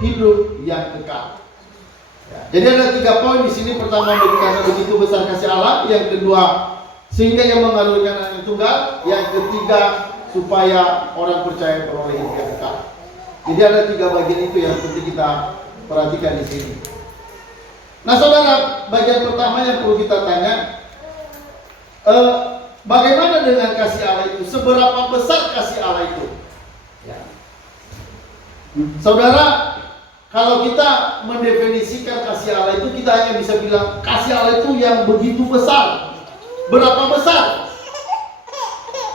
hidup yang kekal. Ya, jadi ada 3 poin di sini. Pertama, karena begitu besar kasih Allah. Yang kedua, sehingga Ia mengaruniakan Anak yang tunggal. Yang ketiga, supaya orang percaya beroleh hidup yang kekal. Jadi ada 3 bagian itu yang penting kita perhatikan di sini. Nah, saudara, bagian pertama yang perlu kita tanya, bagaimana dengan kasih Allah itu? Seberapa besar kasih Allah itu? Ya. Saudara, kalau kita mendefinisikan kasih Allah itu, kita hanya bisa bilang kasih Allah itu yang begitu besar. Berapa besar?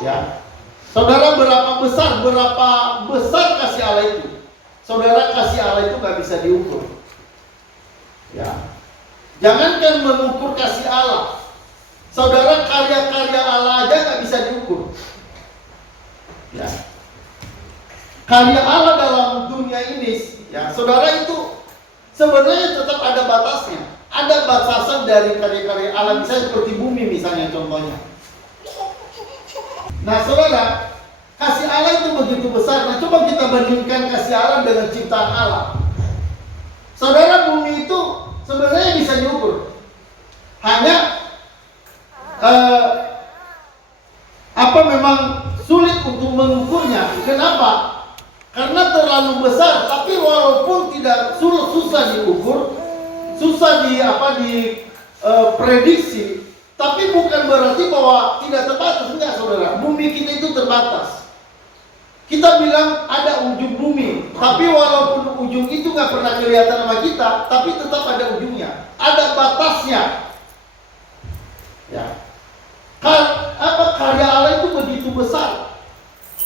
Ya. Saudara, berapa besar kasih Allah itu? Saudara, kasih Allah itu nggak bisa diukur. Ya. Jangankan mengukur kasih Allah, saudara, karya-karya Allah aja nggak bisa diukur. Ya. Karya Allah dalam dunia ini, ya, saudara, itu sebenarnya tetap ada batasnya. Ada batasan dari karya-karya Allah, misalnya seperti bumi misalnya contohnya. Nah, saudara, kasih Allah itu begitu besar. Nah, coba kita bandingkan kasih Allah dengan ciptaan Allah. Saudara, bumi itu sebenarnya bisa diukur. Hanya memang sulit untuk mengukurnya. Kenapa? Karena terlalu besar. Tapi walaupun tidak susah diukur, susah diprediksi, tapi bukan berarti bahwa tidak terbatas. Enggak, saudara. Bumi kita itu terbatas. Kita bilang ada ujung bumi, tapi walaupun ujung itu nggak pernah kelihatan sama kita, tapi tetap ada ujungnya, ada batasnya. Ya, karya Allah itu begitu besar.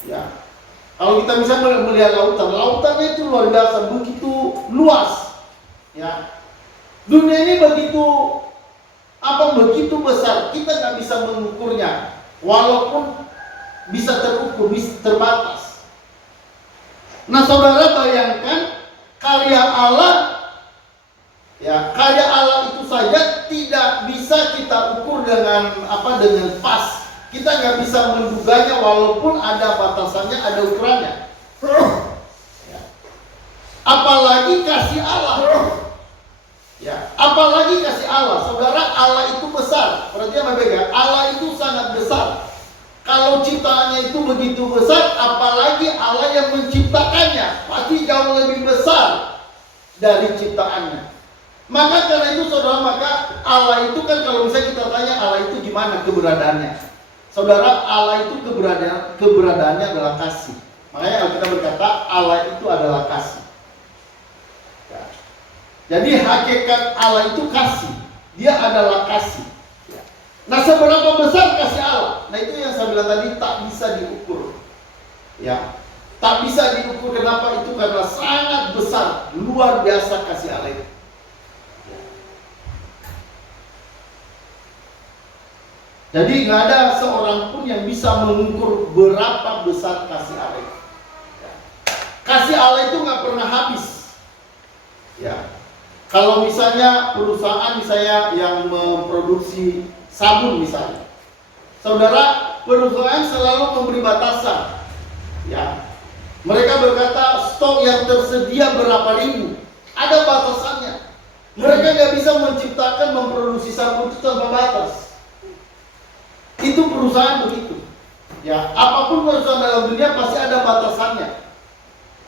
Ya, kalau kita bisa melihat lautannya itu luar biasa, begitu luas. Ya, dunia ini begitu besar, kita nggak bisa mengukurnya, walaupun bisa terukur, bisa terbatas. Nah, saudara, bayangkan karya Allah, ya, karya Allah itu saja tidak bisa kita ukur dengan pas. Kita nggak bisa menduganya, walaupun ada batasannya, ada ukurannya. Ya. Apalagi kasih Allah. Ya, apalagi kasih Allah, saudara, Allah itu besar. Perhatikan baik-baik, Allah itu sangat besar. Kalau ciptaannya itu begitu besar, apalagi Allah yang menciptakannya, pasti jauh lebih besar dari ciptaannya. Maka karena itu, saudara, maka Allah itu kan, kalau misalnya kita tanya Allah itu gimana keberadaannya, saudara, Allah itu keberadaannya adalah kasih. Makanya kita berkata Allah itu adalah kasih. Ya. Jadi hakikat Allah itu kasih, Dia adalah kasih. Nah, seberapa besar kasih Allah? Nah, itu yang saya bilang tadi, tak bisa diukur. Ya, tak bisa diukur. Kenapa? Itu karena sangat besar, luar biasa kasih Allah itu. Ya. Jadi nggak ada seorang pun yang bisa mengukur berapa besar kasih Allah itu. Ya. Kasih Allah itu nggak pernah habis. Ya, kalau misalnya perusahaan yang memproduksi sabun misalnya, saudara, perusahaan selalu memberi batasan. Ya, mereka berkata stok yang tersedia berapa ribu, ada batasannya. Mereka nggak bisa menciptakan, memproduksi sabun itu tanpa batas. Itu perusahaan begitu. Ya, apapun perusahaan dalam dunia pasti ada batasannya.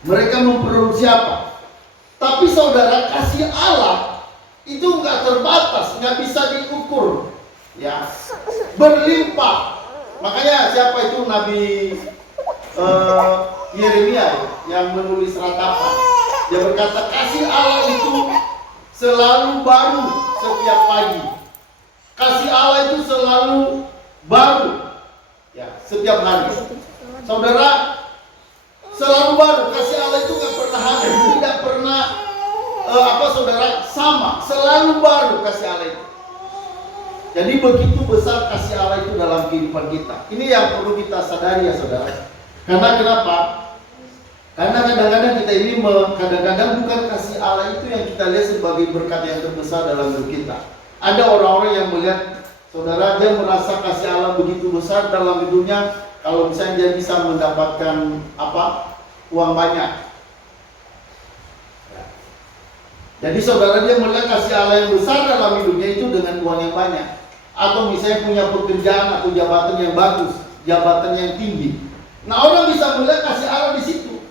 Mereka memproduksi apa? Tapi saudara, kasih Allah itu nggak terbatas, nggak bisa diukur. Ya, berlimpah. Makanya siapa itu Nabi Yeremia yang menulis ratapan, dia berkata kasih Allah itu selalu baru setiap pagi. Kasih Allah itu selalu baru, ya, setiap hari. Saudara, selalu baru. Kasih Allah itu nggak pernah habis, tidak pernah saudara, sama, selalu baru kasih Allah itu. Jadi begitu besar kasih Allah itu dalam kehidupan kita. Ini yang perlu kita sadari, ya, saudara. Karena kenapa? Karena kadang-kadang kita ini kadang-kadang bukan kasih Allah itu yang kita lihat sebagai berkat yang terbesar dalam hidup kita. Ada orang-orang yang melihat, saudara, dia merasa kasih Allah begitu besar dalam hidupnya, kalau misalnya dia bisa mendapatkan uang banyak. Jadi saudara, dia melihat kasih Allah yang besar dalam hidupnya itu dengan uang yang banyak, atau misalnya punya pekerjaan atau jabatan yang bagus, jabatan yang tinggi. Nah, orang bisa melihat kasih Allah di situ.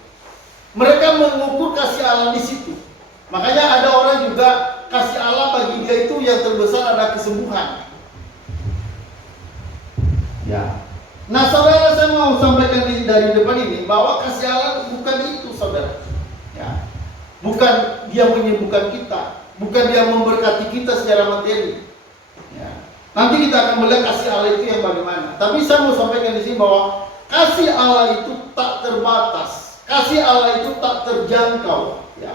Mereka mengukur kasih Allah di situ. Makanya ada orang juga kasih Allah bagi dia itu yang terbesar ada kesembuhan. Ya. Nah, saudara, saya mau sampaikan dari depan ini bahwa kasih Allah bukan itu, saudara. Ya. Bukan dia menyembuhkan kita, bukan dia memberkati kita secara materi. Ya. Nanti kita akan melihat kasih Allah itu yang bagaimana. Tapi saya mau sampaikan di sini bahwa kasih Allah itu tak terbatas, kasih Allah itu tak terjangkau, ya,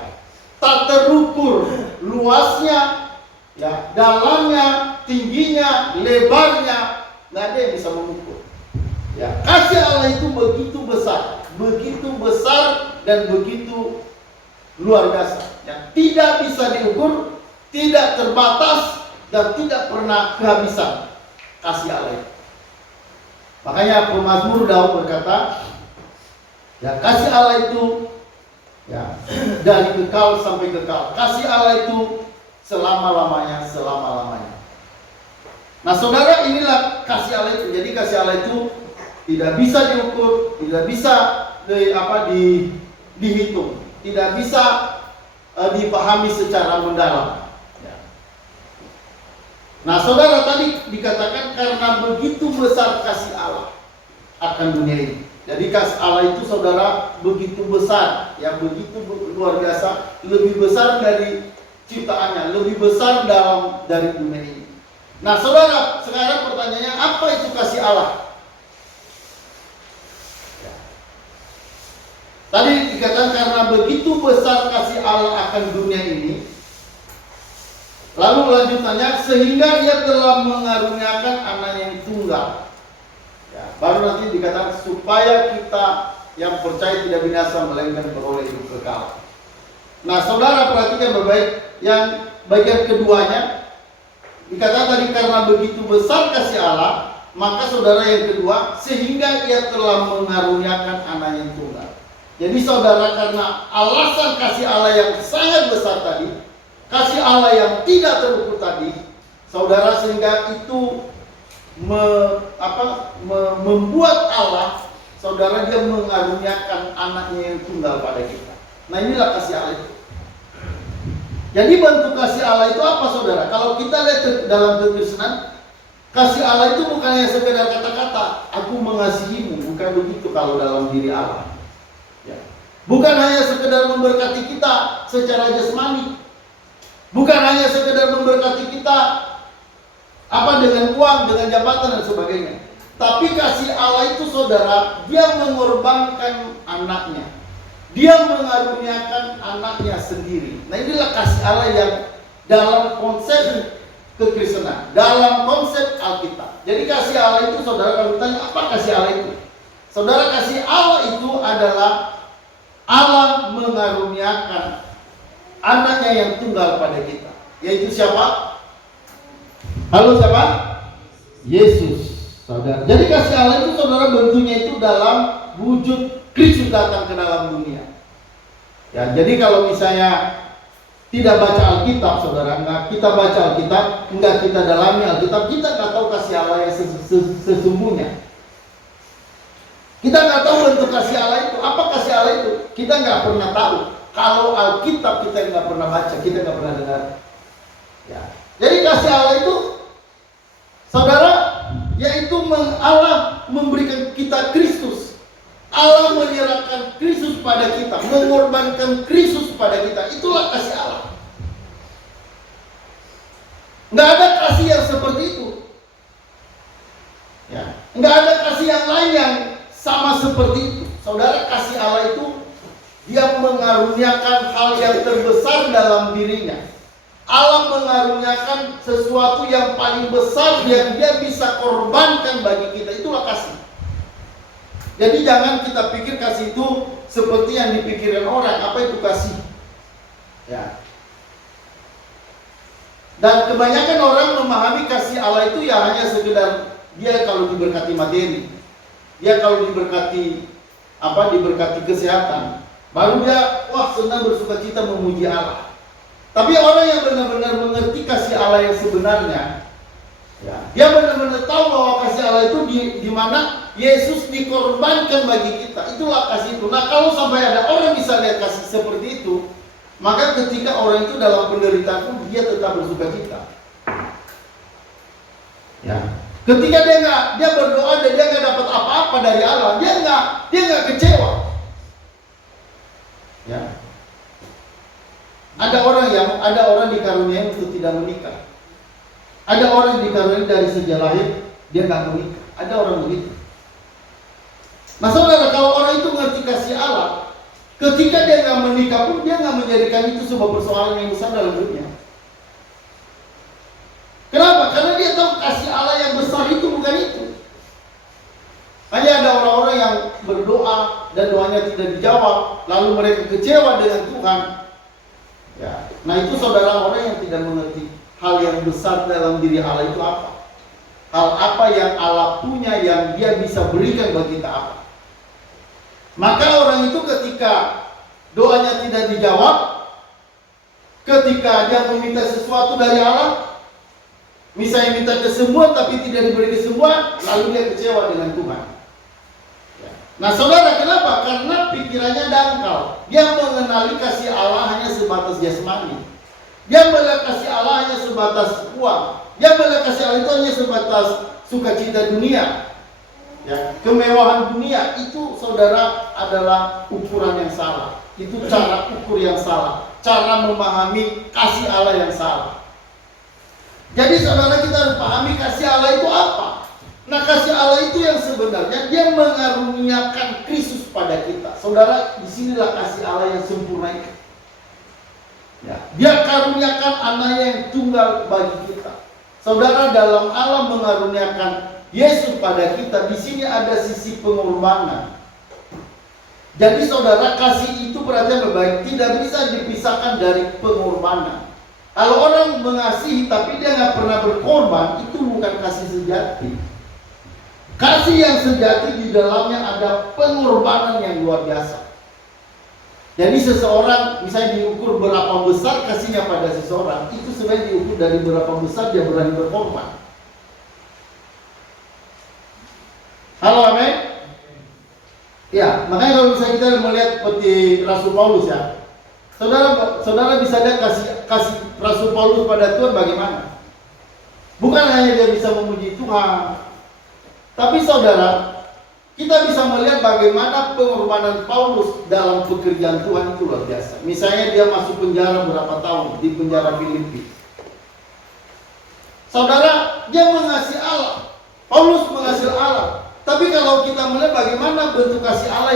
tak terukur luasnya, ya, dalamnya, tingginya, lebarnya, nggak ada yang bisa mengukur. Ya, kasih Allah itu begitu besar dan begitu luar biasa. Ya, tidak bisa diukur, tidak terbatas dan tidak pernah kehabisan kasih Allah itu. Makanya pemazmur Daud berkata, ya, kasih Allah itu, ya, dari kekal sampai kekal. Kasih Allah itu selama-lamanya. Nah, saudara, inilah kasih Allah itu. Jadi kasih Allah itu tidak bisa diukur, tidak bisa dihitung, tidak bisa dipahami secara mendalam. Ya. Nah, saudara, tadi dikatakan karena begitu besar kasih Allah akan dunia ini. Jadi kasih Allah itu, saudara, begitu besar, ya, begitu luar biasa, lebih besar dari ciptaannya, lebih besar dari dunia ini. Nah, saudara, sekarang pertanyaannya, apa itu kasih Allah? Tadi dikatakan karena begitu besar kasih Allah akan dunia ini. Lalu lanjutannya, sehingga dia telah mengaruniakan anak yang tunggal. Ya, baru nanti dikatakan supaya kita yang percaya tidak binasa melainkan beroleh hidup kekal. Nah, saudara, perhatikan baik-baik yang bagian keduanya. Dikatakan tadi karena begitu besar kasih Allah, maka saudara yang kedua, sehingga ia telah mengaruniakan anak yang tunggal. Jadi saudara, karena alasan kasih Allah yang sangat besar tadi, kasih Allah yang tidak terukur tadi, saudara, sehingga itu membuat Allah, saudara, dia mengaruniakan anaknya yang tunggal pada kita. Nah, inilah kasih Allah itu. Jadi bentuk kasih Allah itu apa, saudara? Kalau kita lihat dalam kekristenan, kasih Allah itu bukan hanya sekedar kata-kata, aku mengasihimu, bukan begitu kalau dalam diri Allah. Ya. Bukan hanya sekedar memberkati kita secara jasmani, bukan hanya sekedar memberkati kita dengan uang, dengan jabatan dan sebagainya. Tapi kasih Allah itu, saudara, dia mengorbankan anaknya, dia mengaruniakan anaknya sendiri. Nah, inilah kasih Allah yang dalam konsep kekristenan, dalam konsep Alkitab. Jadi kasih Allah itu, saudara, kalau ditanya apa kasih Allah itu, saudara, kasih Allah itu adalah Allah mengaruniakan anaknya yang tunggal pada kita. Yaitu siapa? Halo, siapa? Yesus, saudara. Jadi kasih Allah itu, saudara, bentuknya itu dalam wujud Kristus datang ke dalam dunia. Ya, jadi kalau misalnya tidak baca Alkitab, saudara, kita baca Alkitab, enggak kita dalami Alkitab, kita nggak tahu kasih Allah yang sesungguhnya. Kita nggak tahu bentuk kasih Allah itu. Apa kasih Allah itu? Kita nggak pernah tahu. Kalau Alkitab kita nggak pernah baca, kita nggak pernah dengar. Ya. Jadi kasih Allah itu, saudara, yaitu Allah memberikan kita Kristus. Allah menyerahkan Kristus pada kita, mengorbankan Kristus pada kita. Itulah kasih Allah. Nggak ada kasih yang seperti itu. Ya. Nggak ada kasih yang lain yang sama seperti itu. Saudara, kasih Allah itu dia mengaruniakan hal yang terbesar dalam dirinya. Allah mengaruniakan sesuatu yang paling besar yang dia bisa korbankan bagi kita. Itulah kasih. Jadi jangan kita pikir kasih itu seperti yang dipikirkan orang. Apa itu kasih? Ya. Dan kebanyakan orang memahami kasih Allah itu ya hanya sekedar dia kalau diberkati materi, dia kalau diberkati diberkati kesehatan, baru dia senang bersukacita memuji Allah. Tapi orang yang benar-benar mengerti kasih Allah yang sebenarnya, ya, dia benar-benar tahu bahwa kasih Allah itu di mana Yesus dikorbankan bagi kita. Itulah kasih itu. Nah, kalau sampai ada orang bisa lihat kasih seperti itu, maka ketika orang itu dalam penderitaan pun dia tetap bersukacita. Ya. Ketika dia berdoa dan dia nggak dapat apa-apa dari Allah, dia nggak kecewa. Ya. Ada orang dikaruniai untuk tidak menikah. Ada orang dikaruniai dari sejak lahir dia nggak menikah. Ada orang begitu. Nah, saudara, kalau orang itu mengerti kasih Allah, ketika dia nggak menikah pun dia nggak menjadikan itu sebuah persoalan yang besar dalam hidupnya. Kenapa? Karena dia tahu kasih Allah yang besar itu bukan itu. Hanya ada orang-orang yang berdoa dan doanya tidak dijawab, lalu mereka kecewa dengan Tuhan. Ya, nah itu saudara, orang yang tidak mengerti hal yang besar dalam diri Allah itu apa. Hal apa yang Allah punya yang dia bisa berikan bagi kita apa. Maka orang itu ketika doanya tidak dijawab, ketika dia meminta sesuatu dari Allah, misalnya minta kesembuhan tapi tidak diberi kesembuhan, lalu dia kecewa dengan Tuhan. Nah, saudara, kenapa? Karena pikirannya dangkal. Dia mengenali kasih Allah hanya sebatas jasmani. Dia melihat kasih Allah hanya sebatas uang. Dia melihat kasih Allah itu hanya sebatas sukacita dunia. Ya, kemewahan dunia itu, saudara, adalah ukuran yang salah. Itu cara ukur yang salah. Cara memahami kasih Allah yang salah. Jadi, saudara, kita harus pahami kasih Allah itu apa. Nah, kasih Allah itu yang sebenarnya dia mengaruniakan Kristus pada kita. Saudara, disinilah kasih Allah yang sempurna itu. Ya, dia karuniakan anaknya yang tunggal bagi kita. Saudara, dalam Allah mengaruniakan Yesus pada kita, di sini ada sisi pengorbanan. Jadi saudara, kasih itu perhatian baik, tidak bisa dipisahkan dari pengorbanan. Kalau orang mengasihi tapi dia nggak pernah berkorban, itu bukan kasih sejati. Kasih yang sejati di dalamnya ada pengorbanan yang luar biasa. Jadi seseorang misalnya diukur berapa besar kasihnya pada seseorang, itu sebenarnya diukur dari berapa besar dia berani berkorban. Halo, amin? Ya, makanya kalau misalnya kita melihat seperti Rasul Paulus ya, saudara bisa lihat kasih Rasul Paulus pada Tuhan bagaimana. Bukan hanya dia bisa memuji Tuhan, tapi saudara, kita bisa melihat bagaimana pengorbanan Paulus dalam pekerjaan Tuhan itu luar biasa. Misalnya dia masuk penjara berapa tahun, di penjara Filipi. Saudara, dia mengasihi Allah. Paulus mengasihi Allah. Tapi kalau kita melihat bagaimana bentuk kasih Allah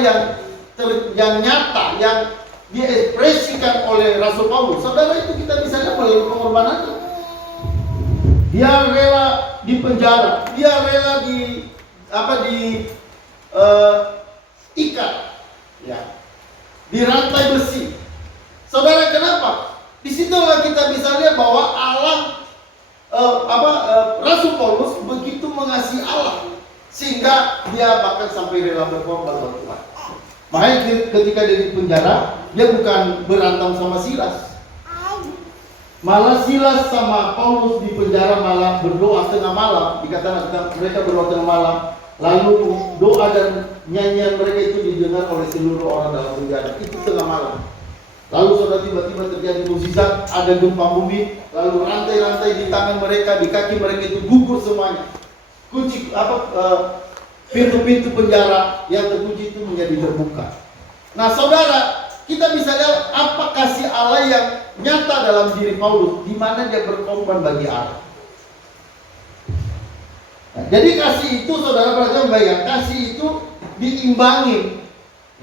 yang nyata, yang diekspresikan oleh Rasul Paulus, saudara, itu kita bisa lihat melalui pengorbanannya. Dia rela di penjara, dia rela ikat, ya, di rantai besi. Saudara, kenapa? Disitulah kita bisa lihat bahwa Allah, Rasul Paulus begitu mengasihi Allah sehingga dia bahkan sampai rela berkorban buat Tuhan. Makanya ketika dia di penjara, dia bukan berantem sama Silas. Malah Silas sama Paulus di penjara malah berdoa tengah malam. Dikatakan mereka berdoa tengah malam. Lalu doa dan nyanyian mereka itu didengar oleh seluruh orang dalam penjara. Itu tengah malam. Lalu saudara, tiba-tiba terjadi mukjizat, ada gempa bumi. Lalu rantai-rantai di tangan mereka, di kaki mereka itu gugur semuanya. Pintu-pintu penjara yang terkunci itu menjadi terbuka. Nah, saudara, kita bisa lihat apa kasih Allah yang nyata dalam diri Paulus, di mana dia berkorban bagi Allah. Nah, jadi kasih itu, saudara perhatikan baik, kasih itu diimbangi,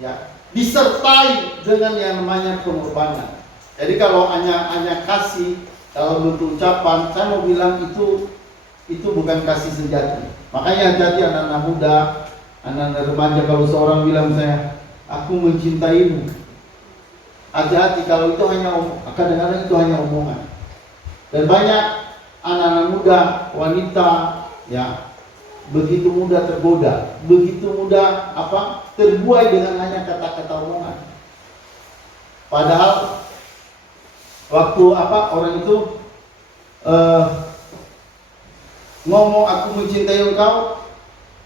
ya, disertai dengan yang namanya pengorbanan. Jadi kalau hanya kasih dalam bentuk ucapan, saya mau bilang itu bukan kasih sejati. Makanya hati-hati anak-anak muda, anak-anak remaja, kalau seorang bilang saya, aku mencintaimu. Hati-hati kalau itu kadang-kadang itu hanya omongan. Dan banyak anak-anak muda, wanita, ya, begitu mudah tergoda, begitu mudah terbuai dengan hanya kata-kata omongan. Padahal Waktu orang itu ngomong aku mencintai engkau,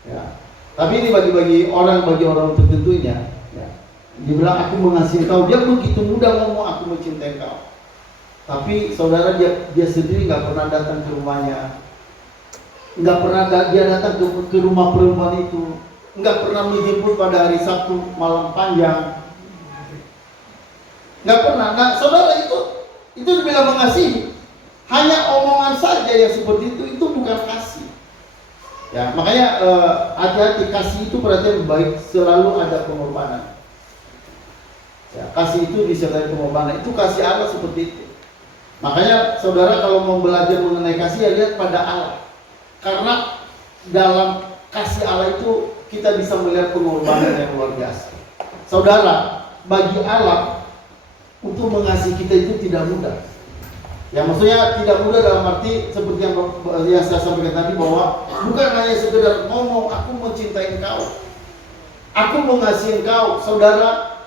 ya. Tapi ini bagi orang tertentunya, ya. Dia bilang aku mengasihi engkau, dia begitu mudah ngomong aku mencintai engkau. Tapi saudara dia sendiri nggak pernah datang ke rumahnya, nggak pernah dia datang ke rumah perempuan itu, nggak pernah menjemput pada hari Sabtu malam panjang, nggak pernah. Nah, saudara itu dibilang mengasihi. Hanya omongan saja yang seperti itu bukan kasih. Ya, makanya hati-hati, kasih itu berarti baik, selalu ada pengorbanan. Ya, kasih itu disertai pengorbanan. Itu kasih Allah seperti itu. Makanya saudara kalau mau belajar mengenai kasih, ya lihat pada Allah. Karena dalam kasih Allah itu kita bisa melihat pengorbanan yang luar biasa. Saudara, bagi Allah untuk mengasihi kita itu tidak mudah. Ya, maksudnya tidak mudah dalam arti seperti yang saya sampaikan tadi, bahwa bukan hanya sekedar ngomong aku mencintai engkau, aku mengasihi engkau. Saudara,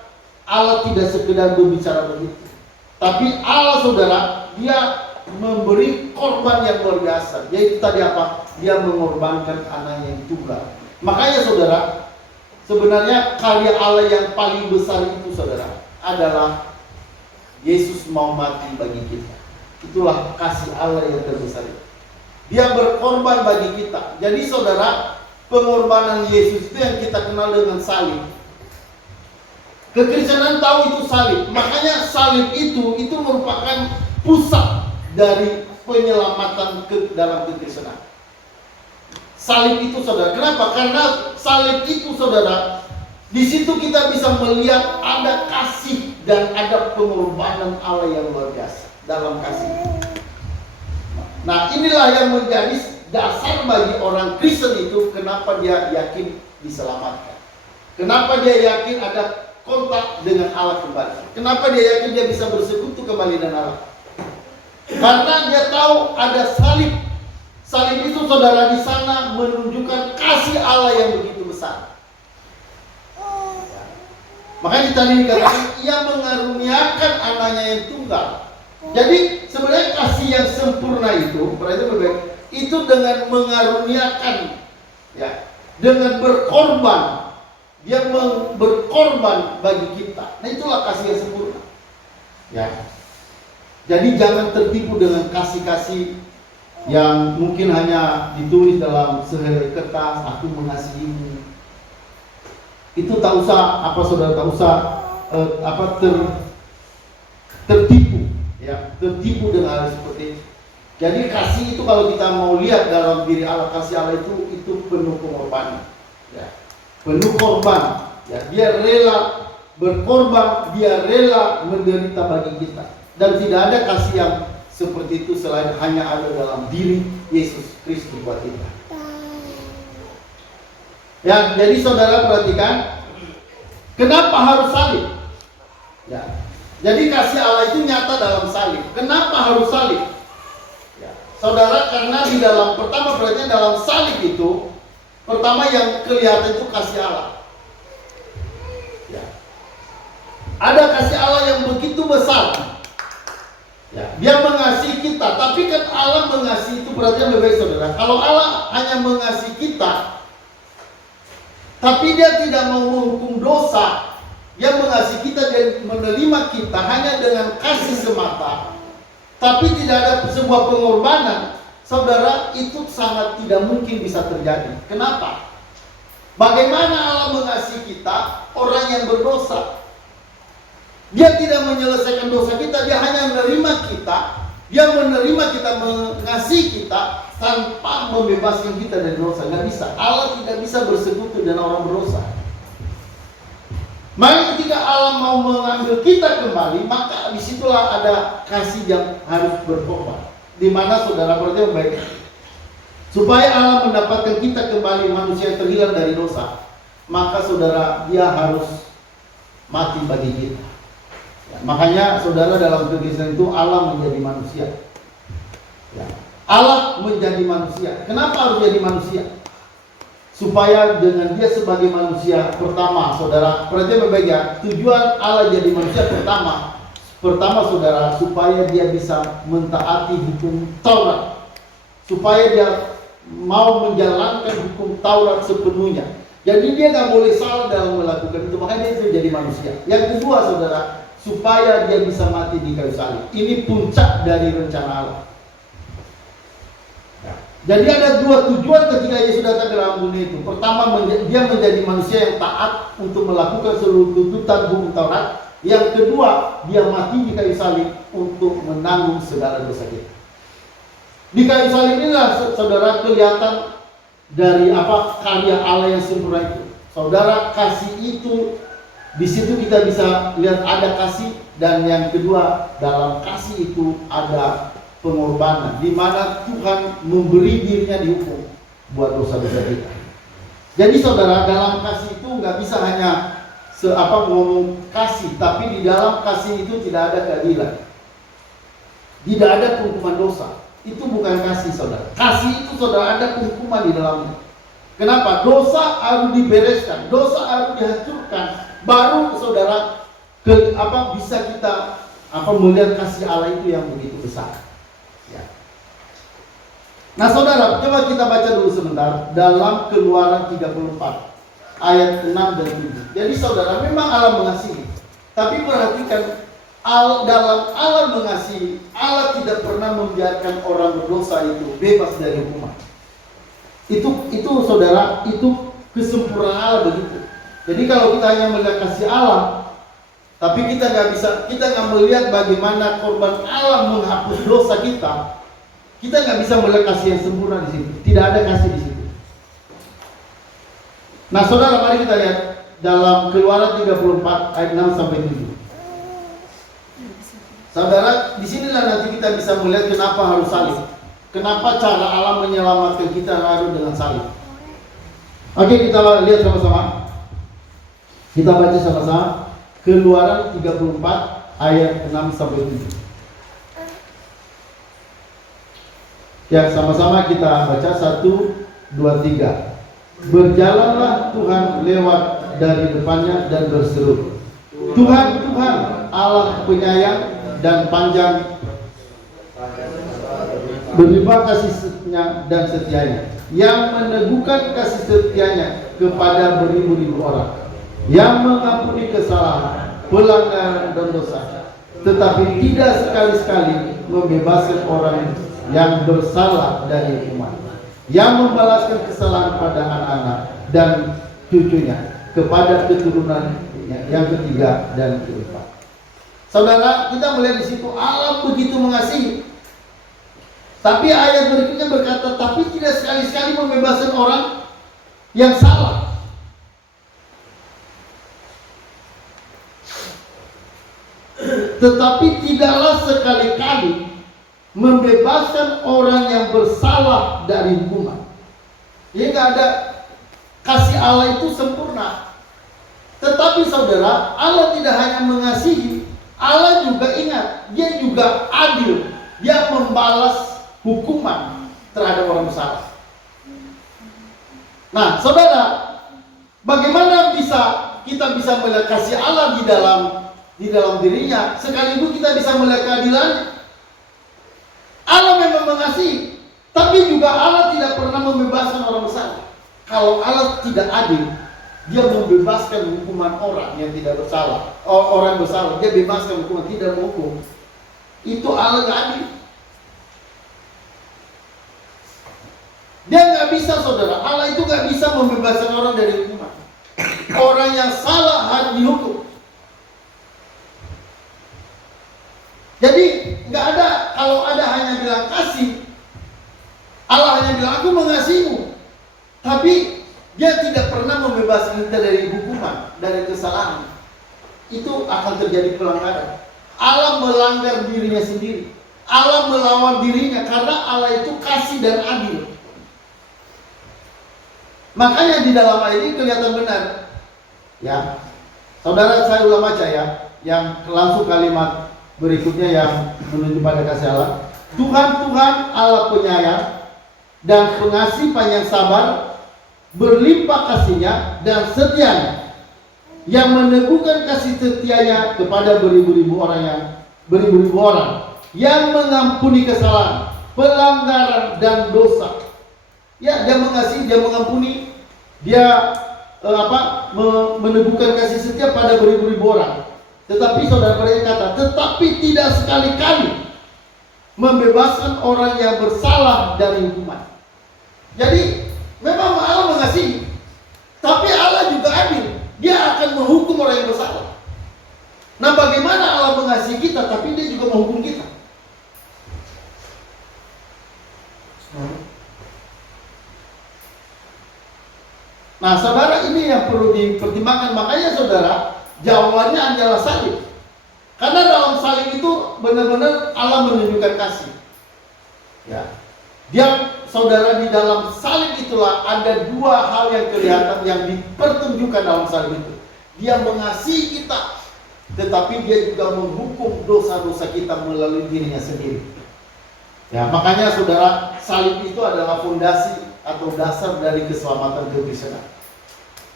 Allah tidak sekedar berbicara begitu, tapi Allah, saudara, dia memberi korban yang luar biasa. Yaitu tadi apa? Dia mengorbankan anaknya yang tunggal. Makanya saudara, sebenarnya karya Allah yang paling besar itu, saudara, adalah Yesus mau mati bagi kita. Itulah kasih Allah yang terbesar. Dia berkorban bagi kita. Jadi saudara, pengorbanan Yesus itu yang kita kenal dengan salib. Kekristenan tahu itu salib. Makanya salib itu merupakan pusat dari penyelamatan dalam kekristenan. Salib itu, saudara. Kenapa? Karena salib itu, saudara, di situ kita bisa melihat ada kasih dan ada pengorbanan Allah yang luar biasa dalam kasih. Nah, inilah yang menjadi dasar bagi orang Kristen itu, kenapa dia yakin diselamatkan. Kenapa dia yakin ada kontak dengan Allah kembali. Kenapa dia yakin dia bisa bersekutu kembali dengan Allah. Karena dia tahu ada salib. Salib itu, saudara, di sana menunjukkan kasih Allah yang begitu besar. Makanya tadi dikatakan ia mengaruniakan anaknya yang tunggal. Jadi sebenarnya kasih yang sempurna itu, berarti berbeda, itu dengan mengaruniakan, ya, dengan berkorban. Dia berkorban bagi kita. Nah, itulah kasih yang sempurna. Ya. Jadi jangan tertipu dengan kasih-kasih yang mungkin hanya ditulis dalam sehelai kertas, aku mengasihimu. Itu tak usah, saudara, tak usah tertipu. Ya, tertipu dengan hal seperti itu. Jadi kasih itu kalau kita mau lihat dalam diri Allah, kasih Allah itu penuh pengorbanan. Ya, penuh korban. Ya, dia rela berkorban, dia rela menderita bagi kita. Dan tidak ada kasih yang seperti itu selain hanya ada dalam diri Yesus Kristus buat kita. Ya, jadi saudara perhatikan, kenapa harus salib? Ya. Jadi kasih Allah itu nyata dalam salib. Kenapa harus salib? Ya, saudara, karena di dalam pertama berarti dalam salib itu, pertama yang kelihatan itu kasih Allah. Ya. Ada kasih Allah yang begitu besar. Ya, dia mengasihi kita, tapi kan Allah mengasihi itu berarti yang lebih baik, saudara. Kalau Allah hanya mengasihi kita, tapi dia tidak mau menghukum dosa, dia mengasihi kita dan menerima kita hanya dengan kasih semata, tapi tidak ada sebuah pengorbanan, saudara, itu sangat tidak mungkin bisa terjadi. Kenapa? Bagaimana Allah mengasihi kita, orang yang berdosa? Dia tidak menyelesaikan dosa kita, dia hanya menerima kita, dia menerima kita, mengasihi kita tanpa membebaskan kita dari dosa. Nggak bisa. Allah tidak bisa bersekutu dengan orang berdosa. Maka ketika Allah mau mengambil kita kembali, maka disitulah ada kasih yang harus berkorban. Di mana saudara berarti baik, supaya Allah mendapatkan kita kembali manusia yang terhilang dari dosa, maka saudara dia harus mati bagi kita. Ya, makanya saudara dalam kekristenan itu Allah menjadi manusia. Ya, Allah menjadi manusia. Kenapa harus jadi manusia? Supaya dengan dia sebagai manusia pertama, saudara, perhatian baik ya, tujuan Allah jadi manusia pertama, Pertama saudara, supaya dia bisa mentaati hukum Taurat, supaya dia mau menjalankan hukum Taurat sepenuhnya. Jadi dia nggak boleh salah dalam melakukan itu, makanya dia jadi manusia. Yang kedua saudara, supaya dia bisa mati di kayu salib. Ini puncak dari rencana Allah. Jadi ada dua tujuan ketika Yesus datang ke dalam dunia itu. Pertama, dia menjadi manusia yang taat untuk melakukan seluruh tuntutan hukum Taurat. Yang kedua, dia mati di kayu salib untuk menanggung segala dosa kita. Di kayu salib inilah saudara kelihatan dari karya Allah yang sempurna itu. Saudara, kasih itu di situ kita bisa lihat ada kasih, dan yang kedua dalam kasih itu ada pengorbanan, di mana Tuhan memberi dirinya dihukum buat dosa-dosa kita. Jadi saudara, dalam kasih itu nggak bisa hanya ngomong kasih, tapi di dalam kasih itu tidak ada keadilan, tidak ada penghukuman dosa. Itu bukan kasih saudara. Kasih itu saudara ada penghukuman di dalamnya. Kenapa? Dosa harus dibereskan, dosa harus dihancurkan, baru saudara bisa kita melihat kasih Allah itu yang begitu besar. Ya. Nah saudara, coba kita baca dulu sebentar dalam Keluaran 34 ayat 6 dan 7. Jadi saudara, memang Allah mengasihi, tapi perhatikan, dalam Allah mengasihi, Allah tidak pernah membiarkan orang berdosa itu bebas dari hukuman. Itu saudara, itu kesempurnaan Allah begitu. Jadi kalau kita hanya melihat kasih Allah, tapi kita nggak melihat bagaimana korban Allah menghapus dosa kita nggak bisa melihat kasih yang sempurna di situ. Tidak ada kasih di situ. Nah saudara, mari kita lihat dalam Keluaran 34 ayat 6 sampai 7. Saudara, disinilah nanti kita bisa melihat kenapa harus salib. Kenapa cara Allah menyelamatkan kita harus dengan salib. Oke, kita lihat sama-sama. Kita baca sama-sama Keluaran 34 ayat 6 sampai 7. Ya, sama-sama kita baca 1, 2, 3. Berjalanlah Tuhan lewat dari depannya dan berseru, Tuhan, Tuhan, Allah penyayang dan panjang berlimpah kasihnya dan setianya, yang meneguhkan kasih setianya kepada beribu-ribu orang, yang mengampuni kesalahan, pelanggaran dan dosa, tetapi tidak sekali-sekali membebaskan orang yang bersalah dari hukuman, yang membalaskan kesalahan pada anak-anak dan cucunya kepada keturunan yang ketiga dan keempat. Saudara, kita melihat di situ Allah begitu mengasihi. Tapi ayat berikutnya berkata, tapi tidak sekali-sekali membebaskan orang yang salah. Tetapi tidaklah sekali-kali membebaskan orang yang bersalah dari hukuman. Jadi nggak ada, kasih Allah itu sempurna. Tetapi saudara, Allah tidak hanya mengasihi, Allah juga ingat, dia juga adil. Dia membalas hukuman terhadap orang bersalah. Nah, saudara, bagaimana kita bisa melihat kasih Allah di dalam dirinya, sekaligus kita bisa melihat keadilan? Allah memang mengasihi, tapi juga Allah tidak pernah membebaskan orang bersalah. Kalau Allah tidak adil, dia membebaskan hukuman orang yang tidak bersalah. Orang bersalah, dia bebaskan hukuman, tidak menghukum. Itu Allah nggak adil. Dia nggak bisa, saudara. Allah itu nggak bisa membebaskan orang dari hukuman. Orang yang salah harus dihukum. Jadi nggak ada, kalau ada hanya bilang kasih, Allah hanya bilang aku mengasihimu, tapi dia tidak pernah membebaskan kita dari hukuman, dari kesalahan. Itu akan terjadi pelanggaran. Allah melanggar dirinya sendiri. Allah melawan dirinya karena Allah itu kasih dan adil. Makanya di dalam ayat ini kelihatan benar. Ya, saudara, saya ulang baca ya, yang langsung kalimat berikutnya yang menuju pada kasih Allah. Tuhan, Tuhan Allah penyayang dan pengasih panjang sabar, berlimpah kasihnya dan setianya, yang meneguhkan kasih setianya kepada beribu-ribu orang yang beribu-ribu orang, yang mengampuni kesalahan, pelanggaran dan dosa. Ya, dia mengasihi, dia mengampuni, dia meneguhkan kasih setia pada beribu-ribu orang. Tetapi saudara berkata, tetapi tidak sekali-kali membebaskan orang yang bersalah dari hukuman. Jadi memang Allah mengasihi, tapi Allah juga adil. Dia akan menghukum orang yang bersalah. Nah, bagaimana Allah mengasihi kita, tapi dia juga menghukum kita? Nah, saudara, ini yang perlu dipertimbangkan. Makanya saudara, jawabannya adalah salib. Karena dalam salib itu benar-benar Allah menunjukkan kasih. Ya, dia, saudara, di dalam salib itulah ada dua hal yang kelihatan, yang dipertunjukkan dalam salib itu. Dia mengasihi kita, tetapi dia juga menghukum dosa-dosa kita melalui dirinya sendiri. Ya, makanya saudara, salib itu adalah fondasi atau dasar dari keselamatan kekristenan.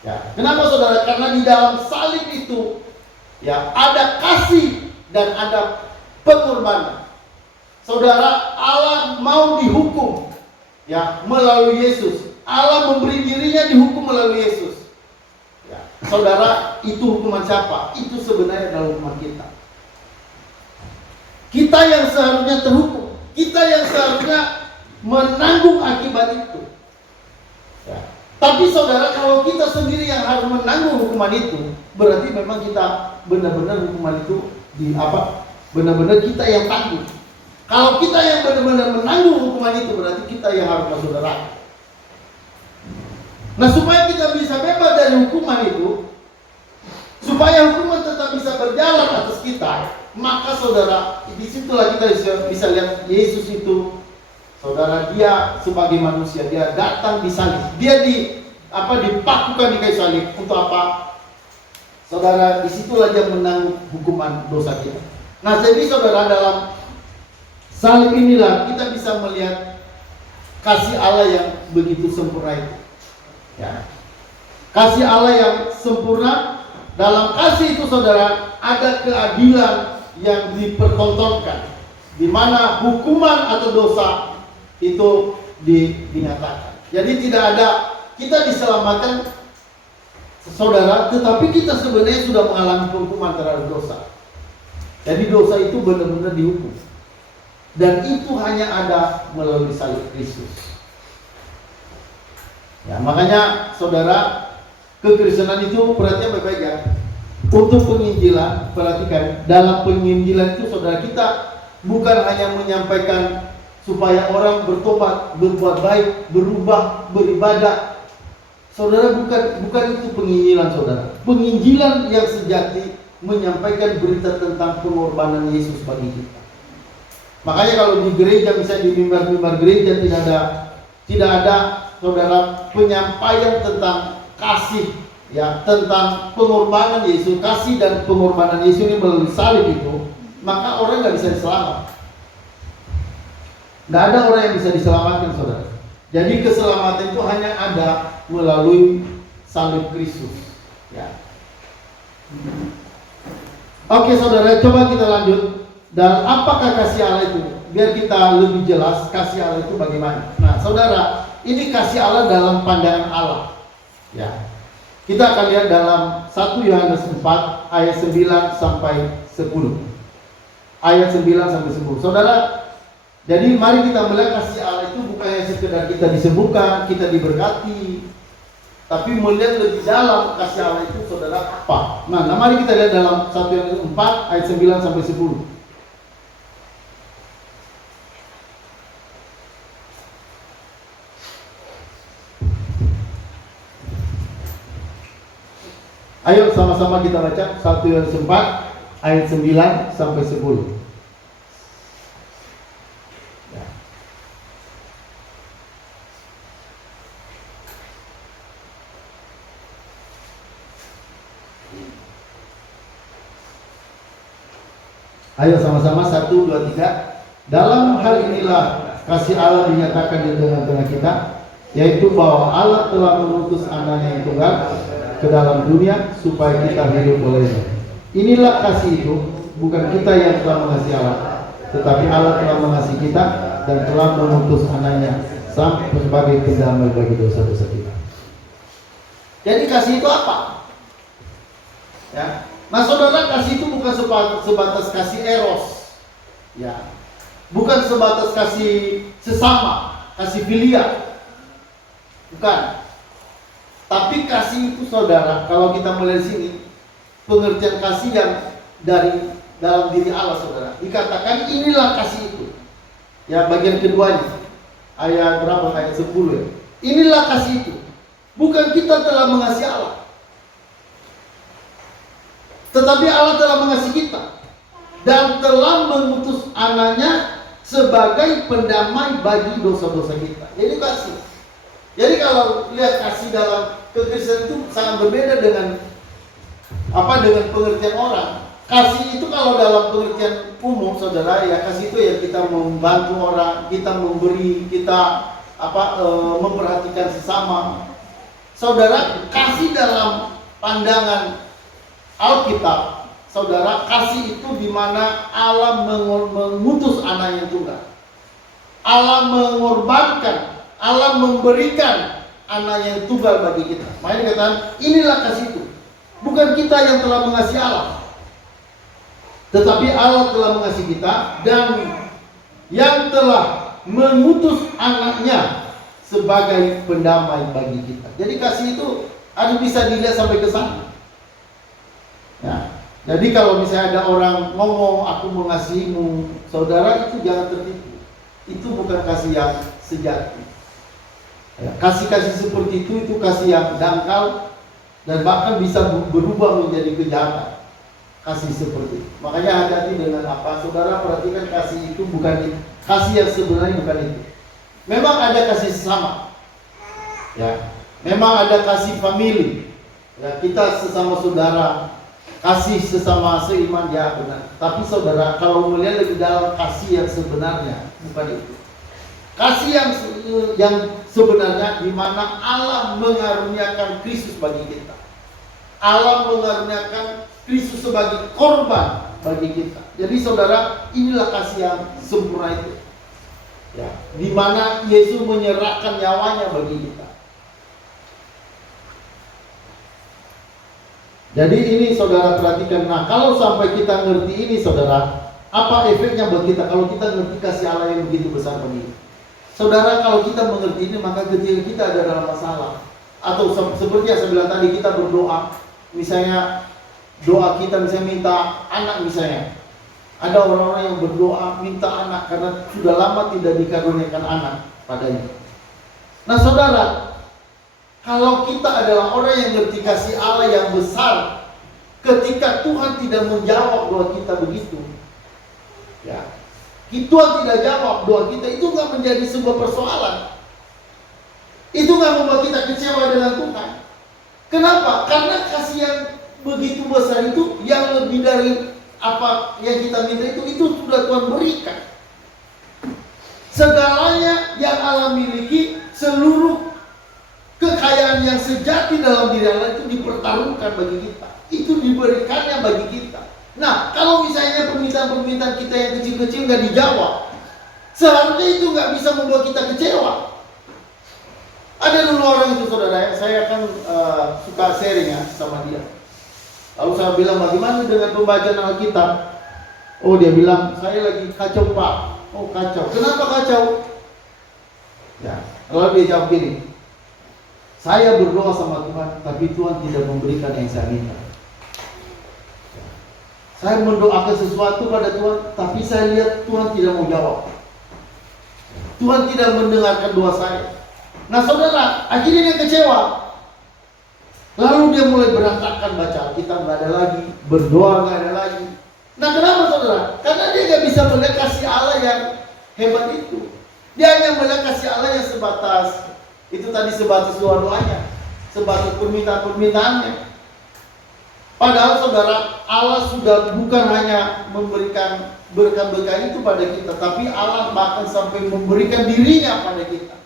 Ya, kenapa saudara? Karena di dalam salib itu ya ada kasih dan ada pengorbanan. Saudara, Allah mau dihukum ya melalui Yesus. Allah memberi dirinya dihukum melalui Yesus. Ya, saudara, itu hukuman siapa? Itu sebenarnya adalah hukuman kita. Kita yang seharusnya terhukum, kita yang seharusnya menanggung akibat itu. Ya. Tapi saudara, kalau kita sendiri yang harus menanggung hukuman itu, berarti memang kita benar-benar hukuman itu benar-benar kita yang tanggung. Kalau kita yang benar-benar menanggung hukuman itu, berarti kita yang harus masuk neraka. Nah, supaya kita bisa bebas dari hukuman itu, supaya hukuman tetap bisa berjalan atas kita, maka saudara, disitulah kita bisa lihat Yesus itu. Saudara, dia sebagai manusia, dia datang di salib. Dia dipakukan di kayu salib. Untuk apa? Saudara, disitulah dia menanggung hukuman dosa kita. Nah, jadi saudara, dalam salib inilah kita bisa melihat kasih Allah yang begitu sempurna itu. Ya. Kasih Allah yang sempurna. Dalam kasih itu saudara, ada keadilan yang dipertontonkan, di mana hukuman atau dosa itu dinyatakan. Jadi tidak ada kita diselamatkan saudara, tetapi kita sebenarnya sudah mengalami hukuman terhadap dosa. Jadi dosa itu benar-benar dihukum. Dan itu hanya ada melalui salib Kristus. Ya, makanya saudara, kekristenan itu perhatian baik-baik ya. Untuk penginjilan, perhatikan, dalam penginjilan itu saudara, kita bukan hanya menyampaikan supaya orang bertobat, berbuat baik, berubah, beribadah. Saudara, bukan itu penginjilan saudara. Penginjilan yang sejati menyampaikan berita tentang pengorbanan Yesus bagi kita. Makanya kalau di gereja, misalnya di mimbar-mimbar gereja tidak ada saudara penyampaian tentang kasih ya, tentang pengorbanan Yesus, kasih dan pengorbanan Yesus ini melalui salib itu, maka orang nggak bisa diselamatkan. Nggak ada orang yang bisa diselamatkan saudara. Jadi keselamatan itu hanya ada melalui salib Kristus ya. Oke saudara, coba kita lanjut. Dan apakah kasih Allah itu? Biar kita lebih jelas kasih Allah itu bagaimana. Nah saudara, ini kasih Allah dalam pandangan Allah ya. Kita akan lihat dalam 1 Yohanes 4 ayat 9 sampai 10. Ayat 9 sampai 10. Saudara, jadi mari kita melihat kasih Allah itu bukan hanya sekedar kita disembuhkan, kita diberkati, tapi melihat lebih dalam kasih Allah itu saudara apa. Nah, mari kita lihat dalam 1 Yohanes 4 ayat 9 sampai 10. Ayo sama-sama kita baca 1 Yohanes 4 ayat 9 sampai 10. Ya. Ayo sama-sama 1, 2, 3. Dalam hal inilah kasih Allah dinyatakan di tengah-tengah kita, yaitu bahwa Allah telah mengutus Anaknya yang tunggal ke dalam dunia supaya kita hidup olehnya. Inilah kasih itu, bukan kita yang telah mengasihi Allah, tetapi Allah telah mengasihi kita dan telah mengutus anaknya sampai sebagai pendamai bagi dosa-dosa kita. Jadi kasih itu apa? Ya. Nah saudara, kasih itu bukan sebatas kasih eros, ya, bukan sebatas kasih sesama, kasih filia, bukan. Tapi kasih itu saudara, kalau kita melihat sini, pengertian kasih yang dari dalam diri Allah saudara, dikatakan inilah kasih itu. Ya, bagian keduanya, ayat berapa? Ayat 10 ya. Inilah kasih itu. Bukan kita telah mengasihi Allah, tetapi Allah telah mengasihi kita dan telah mengutus anaknya sebagai pendamai bagi dosa-dosa kita. Jadi kasih. Jadi kalau lihat kasih dalam kekristenan itu sangat berbeda dengan dengan pengertian orang. Kasih itu kalau dalam pengertian umum saudara, ya kasih itu ya kita membantu orang, kita memberi, kita memperhatikan sesama. Saudara, kasih dalam pandangan Alkitab, saudara, kasih itu di mana Allah mengutus anak yang tunggal. Allah mengorbankan, Allah memberikan anak yang tunggal bagi kita. Makanya dikatakan inilah kasih itu. Bukan kita yang telah mengasihi Allah, tetapi Allah telah mengasihi kita dan yang telah mengutus anaknya sebagai pendamai bagi kita. Jadi kasih itu ada bisa dilihat sampai ke sana. Ya. Jadi kalau misalnya ada orang ngomong aku mengasihimu, saudara, itu jangan tertipu. Itu bukan kasih yang sejati. Ya. Kasih-kasih seperti itu kasih yang dangkal dan bahkan bisa berubah menjadi kejahatan. Kasih seperti itu. Makanya hati-hati dengan apa, saudara, perhatikan kasih itu bukan itu. Kasih yang sebenarnya bukan itu. Memang ada kasih sesama, ya. Memang ada kasih famili, ya, kita sesama saudara, kasih sesama seiman, ya benar. Tapi saudara, kalau melihat lebih dalam kasih yang sebenarnya bukan itu. Kasih yang sebenarnya di mana Allah mengaruniakan Kristus bagi kita. Allah mengaruniakan Kristus sebagai korban bagi kita. Jadi saudara, inilah kasih yang sempurna itu. Ya, di mana Yesus menyerahkan nyawanya bagi kita. Jadi ini saudara perhatikan. Nah, kalau sampai kita ngerti ini saudara, apa efeknya buat kita kalau kita ngerti kasih Allah yang begitu besar bagi kita? Saudara, kalau kita mengerti ini, maka ketika kita ada dalam masalah, atau seperti yang saya bilang tadi, kita berdoa, misalnya doa kita misalnya minta anak misalnya. Ada orang-orang yang berdoa minta anak karena sudah lama tidak dikaruniakan anak padanya. Nah saudara, kalau kita adalah orang yang ngerti kasih Allah yang besar, ketika Tuhan tidak menjawab doa kita begitu, ya, Tuhan tidak jawab doa kita, itu nggak menjadi sebuah persoalan. Itu nggak membuat kita kecewa dengan Tuhan. Kenapa? Karena kasih yang begitu besar itu, yang lebih dari apa yang kita minta itu sudah Tuhan berikan. Segalanya yang Allah miliki, seluruh kekayaan yang sejati dalam diri Allah itu dipertaruhkan bagi kita. Itu diberikannya bagi kita. Nah, kalau misalnya permintaan-permintaan kita yang kecil-kecil nggak dijawab, seharusnya itu nggak bisa membuat kita kecewa. Ada dulu orang itu saudara, saya kan suka sharing ya sama dia. Lalu saya bilang, bagaimana dengan pembacaan Alkitab? Oh, dia bilang, saya lagi kacau Pak. Oh, kacau. Kenapa kacau? Ya, lalu dia jawab gini, saya berdoa sama Tuhan, tapi Tuhan tidak memberikan yang saya minta. Saya mendoakan sesuatu pada Tuhan, tapi saya lihat Tuhan tidak mau jawab. Tuhan tidak mendengarkan doa saya. Nah saudara, akhirnya dia kecewa. Lalu dia mulai berantakan baca Alkitab, nggak ada lagi, berdoa nggak ada lagi. Nah kenapa saudara? Karena dia nggak bisa melihat kasih Allah yang hebat itu. Dia hanya melihat kasih Allah yang sebatas itu tadi, sebatas doa-doanya, sebatas permintaan-permintaannya. Padahal saudara, Allah sudah bukan hanya memberikan berkat-berkat itu pada kita, tapi Allah bahkan sampai memberikan dirinya pada kita.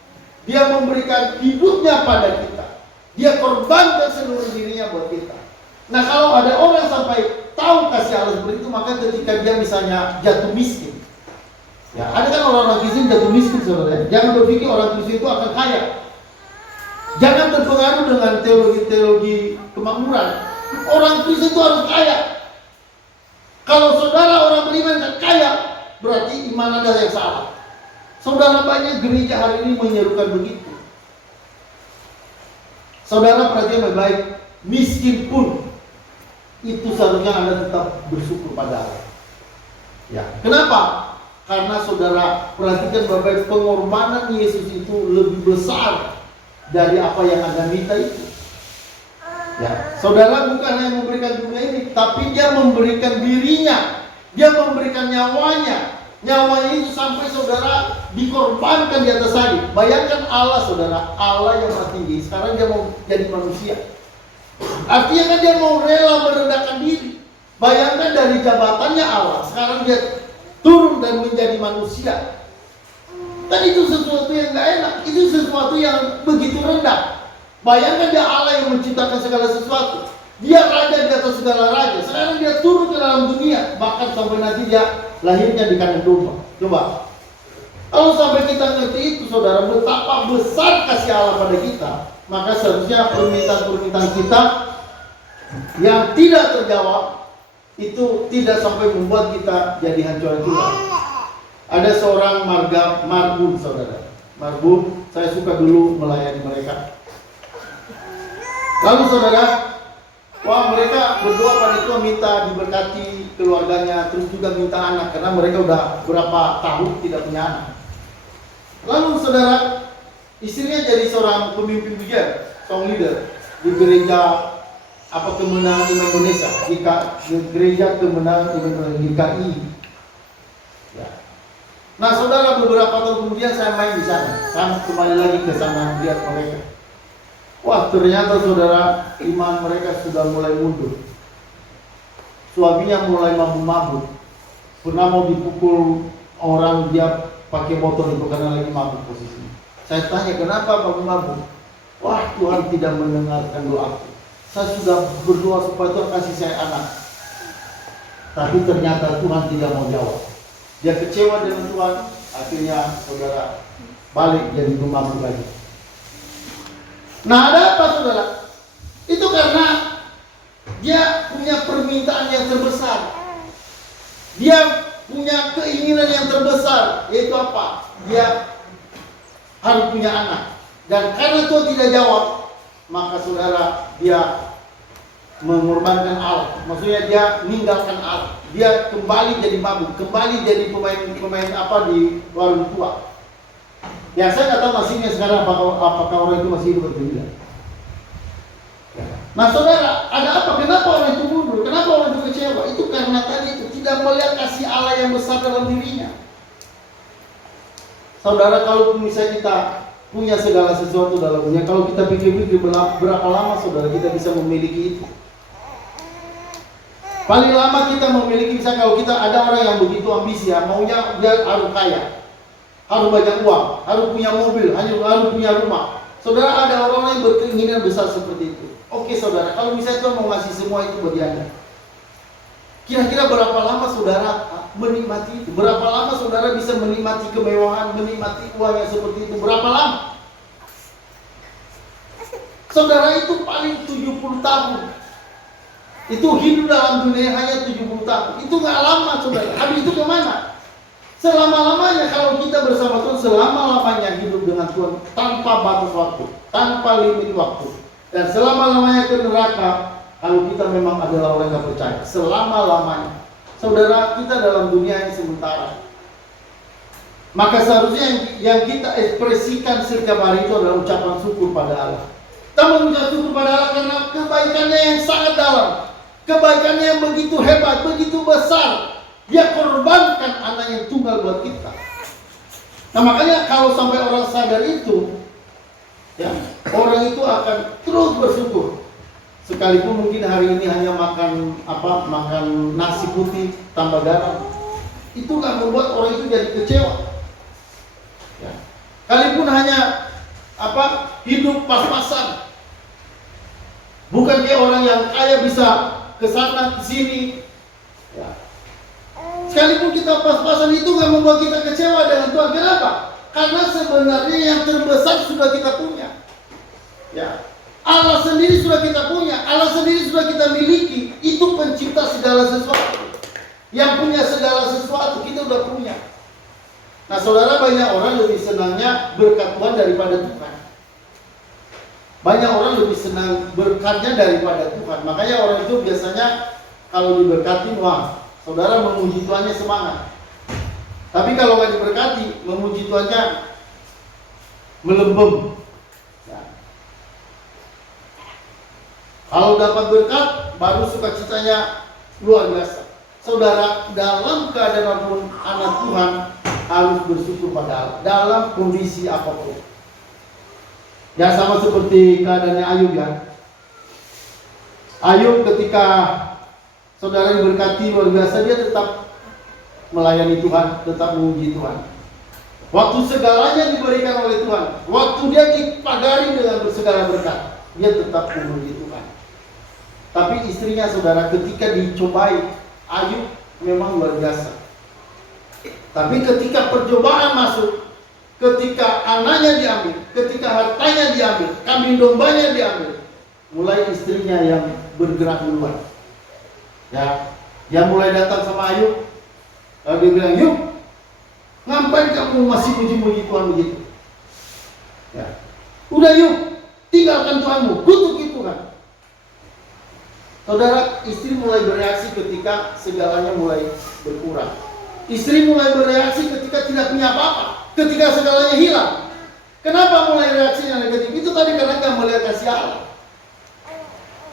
Dia memberikan hidupnya pada kita. Dia korbankan seluruh dirinya buat kita. Nah kalau ada orang sampai tahu kasih Allah seperti itu, maka ketika dia misalnya jatuh miskin, ya ada kan orang-orang Kristen jatuh miskin saudara. Jangan berpikir orang Kristen itu akan kaya. Jangan terpengaruh dengan teologi kemakmuran. Orang Kristen itu harus kaya. Kalau saudara orang beriman tidak kaya, berarti iman Anda yang salah. Saudara, banyak gereja hari ini menyerukan begitu. Saudara perhatikan baik-baik, miskin pun itu seharusnya Anda tetap bersyukur pada Allah. Ya, kenapa? Karena saudara perhatikan baik-baik, pengorbanan Yesus itu lebih besar dari apa yang Anda minta itu. Ya, saudara bukan hanya memberikan dunia ini, tapi dia memberikan dirinya, dia memberikan nyawanya. Nyawanya itu sampai saudara dikorbankan di atas salib. Bayangkan Allah saudara, Allah yang maha tinggi, sekarang dia mau jadi manusia. Artinya kan dia mau rela merendahkan diri. Bayangkan dari jabatannya Allah, sekarang dia turun dan menjadi manusia. Dan itu sesuatu yang gak enak, itu sesuatu yang begitu rendah. Bayangkan dia Allah yang menciptakan segala sesuatu. Dia raja di atas segala raja. Sekarang dia turun ke dalam dunia. Bahkan sampai nanti dia lahirnya di kandang domba. Coba. Kalau sampai kita ngerti itu saudara, betapa besar kasih Allah pada kita, maka seharusnya permintaan-permintaan kita yang tidak terjawab itu tidak sampai membuat kita jadi hancur-hancuran. Ada seorang marbun saudara. Marbun, saya suka dulu melayani mereka. Lalu saudara, mereka berdoa pada Tuhan, minta diberkati keluarganya, terus juga minta anak, karena mereka udah berapa tahun tidak punya anak. Lalu saudara, istrinya jadi seorang pemimpin pujian, song leader di gereja Kemenangan Iman Indonesia, di gereja Kemenangan Iman Indonesia, GKI. Ya. Nah saudara, beberapa tahun kemudian saya main di sana, kan kembali lagi ke sana lihat mereka. Wah, ternyata saudara, iman mereka sudah mulai mundur. Suaminya mulai mabuk-mabuk. Pernah mau dipukul orang, dia pakai motor itu karena lagi mabuk posisinya. Saya tanya, kenapa mabuk-mabuk? Wah, Tuhan tidak mendengarkan doaku. Saya sudah berdoa supaya Tuhan kasih saya anak, tapi ternyata Tuhan tidak mau jawab. Dia kecewa dengan Tuhan. Akhirnya saudara balik jadi pemabuk lagi. Nah, ada apa saudara? Itu karena dia punya permintaan yang terbesar. Dia punya keinginan yang terbesar, yaitu apa? Dia harus punya anak. Dan karena Tuhan tidak jawab, maka saudara, dia mengorbankan Allah. Maksudnya dia meninggalkan Allah. Dia kembali jadi mabuk, kembali jadi pemain di warung tua. Ya, saya nggak tahu nasibnya sekarang, apakah orang itu masih hidup atau tidak. Nah saudara, ada apa? Kenapa orang itu mundur? Kenapa orang itu kecewa? Itu karena tadi itu tidak melihat kasih Allah yang besar dalam dirinya. Saudara, kalau misalnya kita punya segala sesuatu dalam dunia, kalau kita pikir-pikir berapa lama saudara kita bisa memiliki itu? Paling lama kita memiliki, misalnya kalau kita ada orang yang begitu ambisi, ya, maunya dia harus kaya, harus banyak uang, harus punya mobil, harus punya rumah. Saudara, ada orang yang berkeinginan besar seperti itu. Oke saudara, kalau misalnya Tuhan mau ngasih semua itu bagi Anda, kira-kira berapa lama saudara menikmati itu? Berapa lama saudara bisa menikmati kemewahan, menikmati uang yang seperti itu? Berapa lama? Saudara, itu paling 70 tahun. Itu hidup dalam dunia hanya 70 tahun. Itu gak lama saudara. Habis itu kemana? Selama-lamanya kalau kita bersama Tuhan, selama-lamanya hidup dengan Tuhan tanpa batas waktu, tanpa limit waktu. Dan selama-lamanya ke neraka kalau kita memang adalah orang yang percaya. Selama-lamanya. Saudara, kita dalam dunia yang sementara. Maka seharusnya yang kita ekspresikan setiap hari itu adalah ucapan syukur pada Allah. Kita mengucap syukur pada Allah karena kebaikannya yang sangat dalam. Kebaikannya yang begitu hebat, begitu besar. Dia korbankan anak yang tunggal buat kita. Nah makanya kalau sampai orang sadar itu, ya, orang itu akan terus bersyukur. Sekalipun mungkin hari ini hanya makan nasi putih tambah garam, itu nggak membuat orang itu jadi kecewa. Ya. Sekalipun hanya hidup pas-pasan, bukan kayak orang yang kaya bisa ke sana, ke sini. Ya. Sekalipun kita pas-pasan itu nggak membuat kita kecewa dengan Tuhan. Kenapa? Karena sebenarnya yang terbesar sudah kita punya. Ya. Allah sendiri sudah kita punya. Allah sendiri sudah kita miliki. Itu pencipta segala sesuatu. Yang punya segala sesuatu kita udah punya. Nah saudara, banyak orang lebih senangnya berkat Tuhan daripada Tuhan. Banyak orang lebih senang berkatnya daripada Tuhan. Makanya orang itu biasanya kalau diberkati, wah, saudara memuji Tuhannya semangat. Tapi kalau nggak diberkati, memuji Tuhannya melembem. Ya. Kalau dapat berkat, baru sukacitanya luar biasa. Saudara, dalam keadaan apapun anak Tuhan harus bersyukur pada Allah dalam kondisi apapun. Ya, sama seperti keadaannya Ayub ya. Ayub ketika saudara diberkati luar biasa, dia tetap melayani Tuhan, tetap memuji Tuhan. Waktu segalanya diberikan oleh Tuhan, waktu dia dipagari dengan segala berkat, dia tetap memuji Tuhan. Tapi istrinya saudara ketika dicobai, Ayub memang luar biasa. Tapi ketika percobaan masuk, ketika anaknya diambil, ketika hartanya diambil, kambing dombanya diambil, mulai istrinya yang bergerak duluan. Ya, yang mulai datang sama Ayub, lalu dia bilang, "Yuk, ngapain kamu masih muji-muji Tuhan begitu? Ya, udah yuk, tinggalkan Tuhanmu, kutuki Tuhan." Saudara, istri mulai bereaksi ketika segalanya mulai berkurang. Istri mulai bereaksi ketika tidak punya apa-apa, ketika segalanya hilang. Kenapa mulai reaksinya negatif? Itu tadi karena nggak melihat kasih Allah.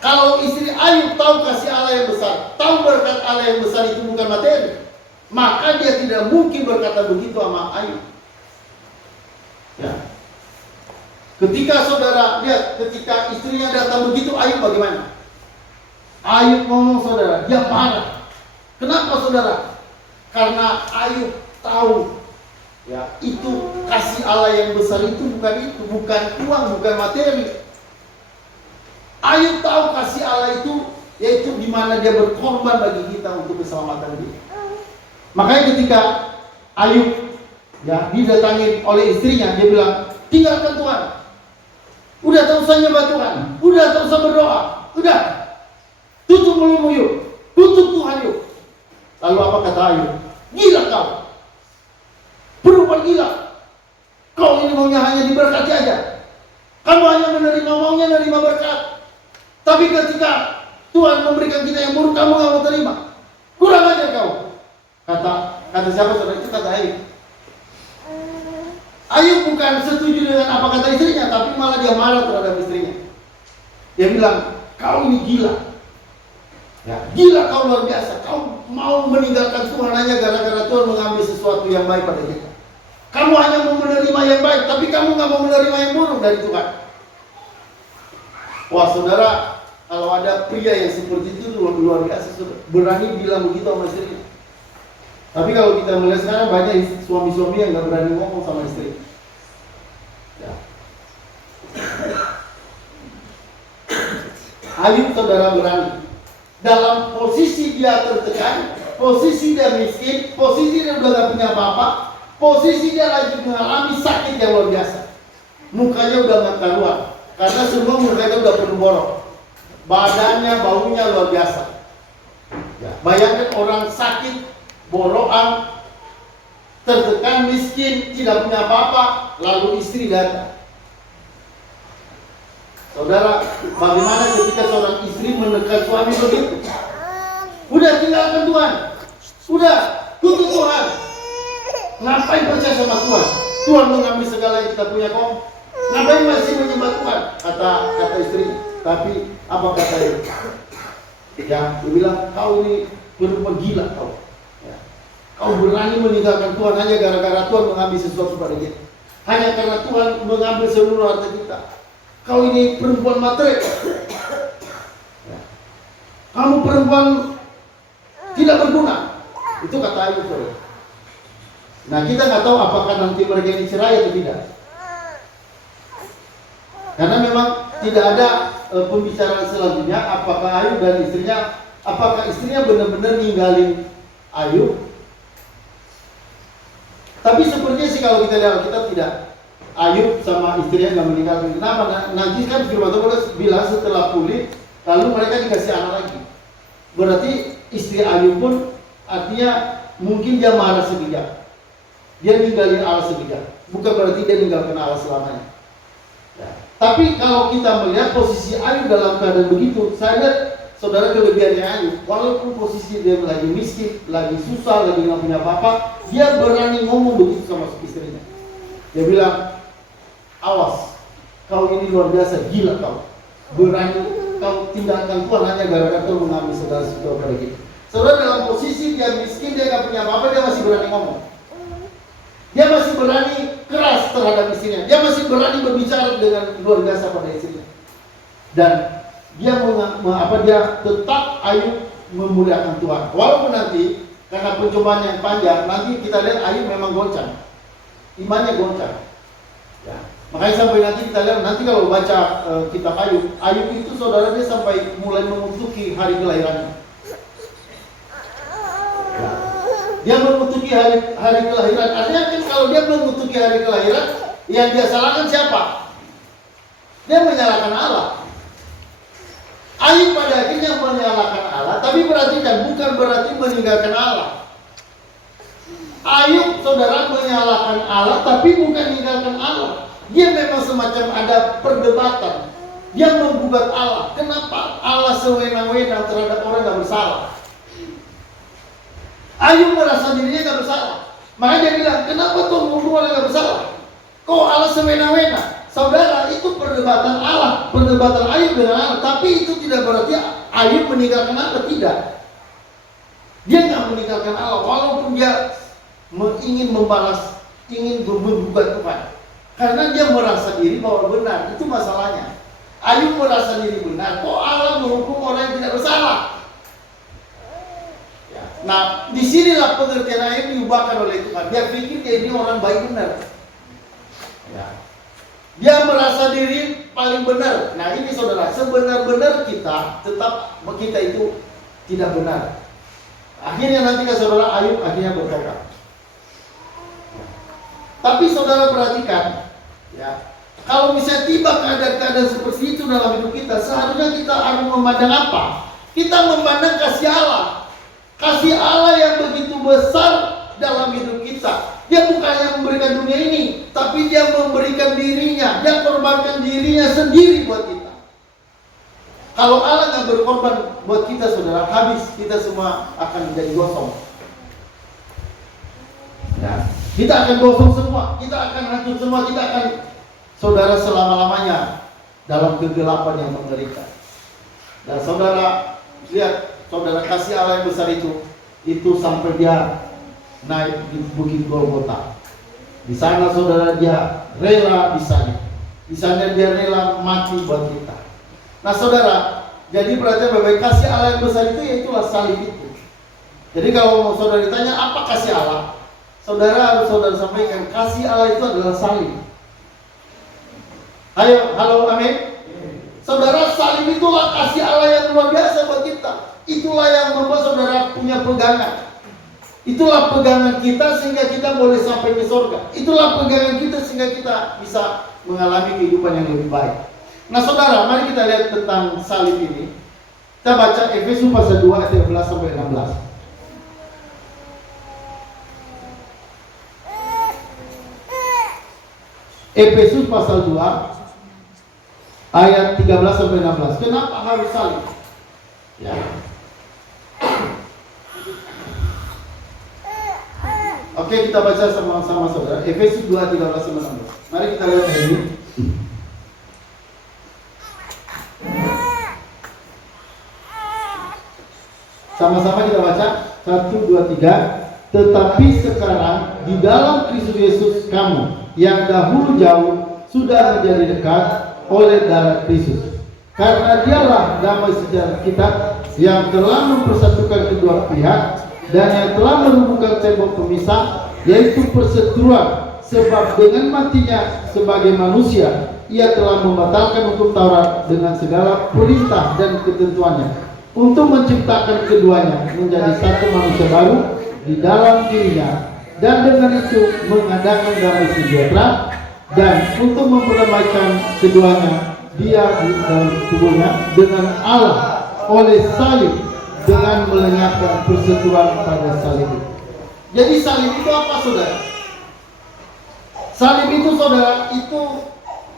Kalau istri Ayub tahu kasih Allah yang besar, tahu berkat Allah yang besar itu bukan materi, maka dia tidak mungkin berkata begitu sama Ayub. Ya. Ketika saudara lihat, ketika istrinya datang begitu, Ayub bagaimana? Ayub ngomong saudara, dia marah. Kenapa saudara? Karena Ayub tahu, ya, itu kasih Allah yang besar itu bukan uang, bukan materi. Ayub tahu kasih Allah itu yaitu di mana dia berkorban bagi kita untuk keselamatan dia. Makanya ketika Ayub ya didatangi oleh istrinya, dia bilang, "Tinggalkan Tuhan. Udah tak usah nyembah Tuhan, udah tak usah berdoa, udah tutup mulutmu yuk, tutup Tuhan yuk." Lalu apa kata Ayub? "Gila kau, perempuan gila. Kau ini maunya hanya diberkati aja. Kamu hanya maunya menerima berkat. Tapi ketika Tuhan memberikan kita yang buruk, kamu gak mau terima. Kurang ajar kau." Kata siapa saudara? Itu kata Ayub. Ayub bukan setuju dengan apa kata istrinya, tapi malah dia marah terhadap istrinya. Dia bilang, "Kau ini gila. Ya, gila kau luar biasa. Kau mau meninggalkan Tuhan hanya gara-gara Tuhan mengambil sesuatu yang baik pada kita. Kamu hanya mau menerima yang baik, tapi kamu gak mau menerima yang buruk dari Tuhan." Wah saudara, kalau ada pria yang seperti itu luar biasa, saudara. Berani bilang begitu sama istrinya. Tapi kalau kita melihat sekarang banyak suami-suami yang gak berani ngomong sama istri. Ya. Ayub saudara berani. Dalam posisi dia tertekan, posisi dia miskin, posisi dia udah gak punya apa-apa, posisi dia lagi mengalami sakit yang luar biasa. Mukanya udah gak karuan, karena semua mukanya udah penuh borok. Badannya, baunya luar biasa. Ya, bayangkan orang sakit, borokan, tertekan, miskin, tidak punya apa-apa, lalu istri datang. Saudara, bagaimana ketika seorang istri menekan suami begitu? Udah tinggalkan Tuhan, udah tutup Tuhan. Ngapain percaya sama Tuhan? Tuhan mengambil segala yang kita punya kok. Ngapain masih menyembah Tuhan? Kata istri. Tapi apa kata dia? Ya, dia bilang, "Kau ini perempuan gila kau. Ya. Kau berani meninggalkan Tuhan hanya gara-gara Tuhan mengambil sesuatu pada kita. Hanya karena Tuhan mengambil seluruh harta kita. Kau ini perempuan matre. Ya. Kamu perempuan tidak berguna." Itu kata Ayub. Nah, kita nggak tahu apakah nanti mereka ini cerai atau tidak. Karena memang tidak ada pembicaraan selanjutnya apakah Ayub dan istrinya Apakah istrinya benar-benar ninggalin Ayub? Tapi sepertinya sih kalau kita lihat kita tidak. Ayub sama istrinya nggak meninggalkan. Kenapa? Nanti kan firman Tuhan bilang setelah pulih, lalu mereka dikasih anak lagi. Berarti istri Ayub pun artinya mungkin dia marah sekejap. Dia ninggalin Allah sekejap. Bukan berarti dia ninggalkan Allah selamanya. Ya. Tapi kalau kita melihat posisi Ayub dalam keadaan begitu, saya lihat saudara kelebihannya Ayub. Walaupun posisi dia lagi miskin, lagi susah, lagi nggak punya apa-apa, dia berani ngomong begitu sama istrinya. Dia bilang, awas, kau ini luar biasa, gila kau. Berani kau tindakan Tuhan hanya gara-gara Tuhan mengambil saudara-saudara pada kita. Saudara dalam posisi dia miskin, dia nggak punya apa-apa, dia masih berani ngomong. Dia masih berani keras terhadap istrinya. Dia masih berani berbicara dengan luar biasa pada istrinya. Dan dia dia tetap Ayub memuliakan Tuhan. Walaupun nanti karena pencobaan yang panjang, nanti kita lihat Ayub memang goncang. Imannya goncang. Ya. Makanya sampai nanti kita lihat, nanti kalau baca kitab Ayub itu saudara dia sampai mulai mengutuki hari kelahirannya. Ya. Dia mengutuki hari kelahiran. Artinya kan kalau dia mengutuki hari kelahiran, yang dia salahkan siapa? Dia menyalahkan Allah. Ayub pada akhirnya menyalahkan Allah, tapi perhatikan, bukan berarti meninggalkan Allah. Ayub saudara menyalahkan Allah, tapi bukan meninggalkan Allah. Dia memang semacam ada perdebatan. Dia menggugat Allah. Kenapa Allah sewenang-wenang terhadap orang yang bersalah? Ayub merasa dirinya gak bersalah. Makanya dia bilang, kenapa Tuhan membunuh orang yang bersalah? Kok Allah sewenang-wenang? Saudara, itu perdebatan Allah, perdebatan Ayub dengan Allah. Tapi itu tidak berarti Ayub meninggalkan Allah, tidak. Dia nggak meninggalkan Allah, walaupun dia ingin membalas, ingin menggugat Tuhan. Karena dia merasa diri bahwa benar, itu masalahnya. Ayub merasa diri benar, kok Allah menghukum orang yang tidak bersalah? Ya. Nah, disinilah pengertian Ayub diubahkan oleh Tuhan. Dia pikir dia ini orang baik benar. Ya. Dia merasa diri paling benar. Nah ini saudara, sebenar-benar kita tetap kita itu tidak benar. Akhirnya nanti ke saudara Ayub akhirnya bertobat. Tapi saudara perhatikan, ya, kalau misalnya tiba keadaan-keadaan seperti itu dalam hidup kita, seharusnya kita harus memandang apa? Kita memandang kasih Allah. Kasih Allah yang begitu besar dalam hidup kita. Dia bukannya memberikan dunia ini, tapi dia memberikan dirinya. Dia korbankan dirinya sendiri buat kita. Kalau Allah nggak berkorban buat kita, saudara, habis kita semua akan menjadi gosong. Ya. Kita akan gosong semua, kita akan hancur semua, kita akan, saudara, selama-lamanya dalam kegelapan yang mengerikan. Dan saudara lihat, saudara, kasih Allah yang besar itu sampai dia naik di Bukit Golgota. Di sana saudara dia rela disalib. Di sana dia rela mati buat kita. Nah saudara, jadi berarti baik kasih Allah yang besar itu, yaitulah salib itu. Jadi kalau saudara ditanya apa kasih Allah, saudara harus saudara sampaikan kasih Allah itu adalah salib. Ayo, halo, amin. Saudara, salib itulah kasih Allah yang luar biasa buat kita. Itulah yang membuat saudara punya pegangan. Itulah pegangan kita sehingga kita boleh sampai ke surga. Itulah pegangan kita sehingga kita bisa mengalami kehidupan yang lebih baik. Nah saudara, mari kita lihat tentang salib ini. Kita baca Efesus pasal 2 ayat 13 sampai 16. Efesus pasal 2 ayat 13 sampai 16. Kenapa harus salib? Ya. Oke, kita baca sama-sama saudara. Efesus 2 13 sampai 16. Mari kita lihat ini. Sama-sama kita baca 1 2 3. Tetapi sekarang di dalam Kristus Yesus kamu yang dahulu jauh sudah menjadi dekat oleh darah Kristus. Karena dialah damai sejahtera kita yang telah mempersatukan kedua pihak dan yang telah melumpuhkan tembok pemisah, yaitu perseteruan. Sebab dengan matinya sebagai manusia, ia telah membatalkan hukum Taurat dengan segala perintah dan ketentuannya, untuk menciptakan keduanya menjadi satu manusia baru di dalam dirinya, dan dengan itu mengadakan damai sejahtera, dan untuk memperdamaikan keduanya dia di dalam tubuhnya dengan Allah oleh salib, dengan melenyapkan perseteruan pada salib. Jadi salib itu apa, saudara? Salib itu, saudara, itu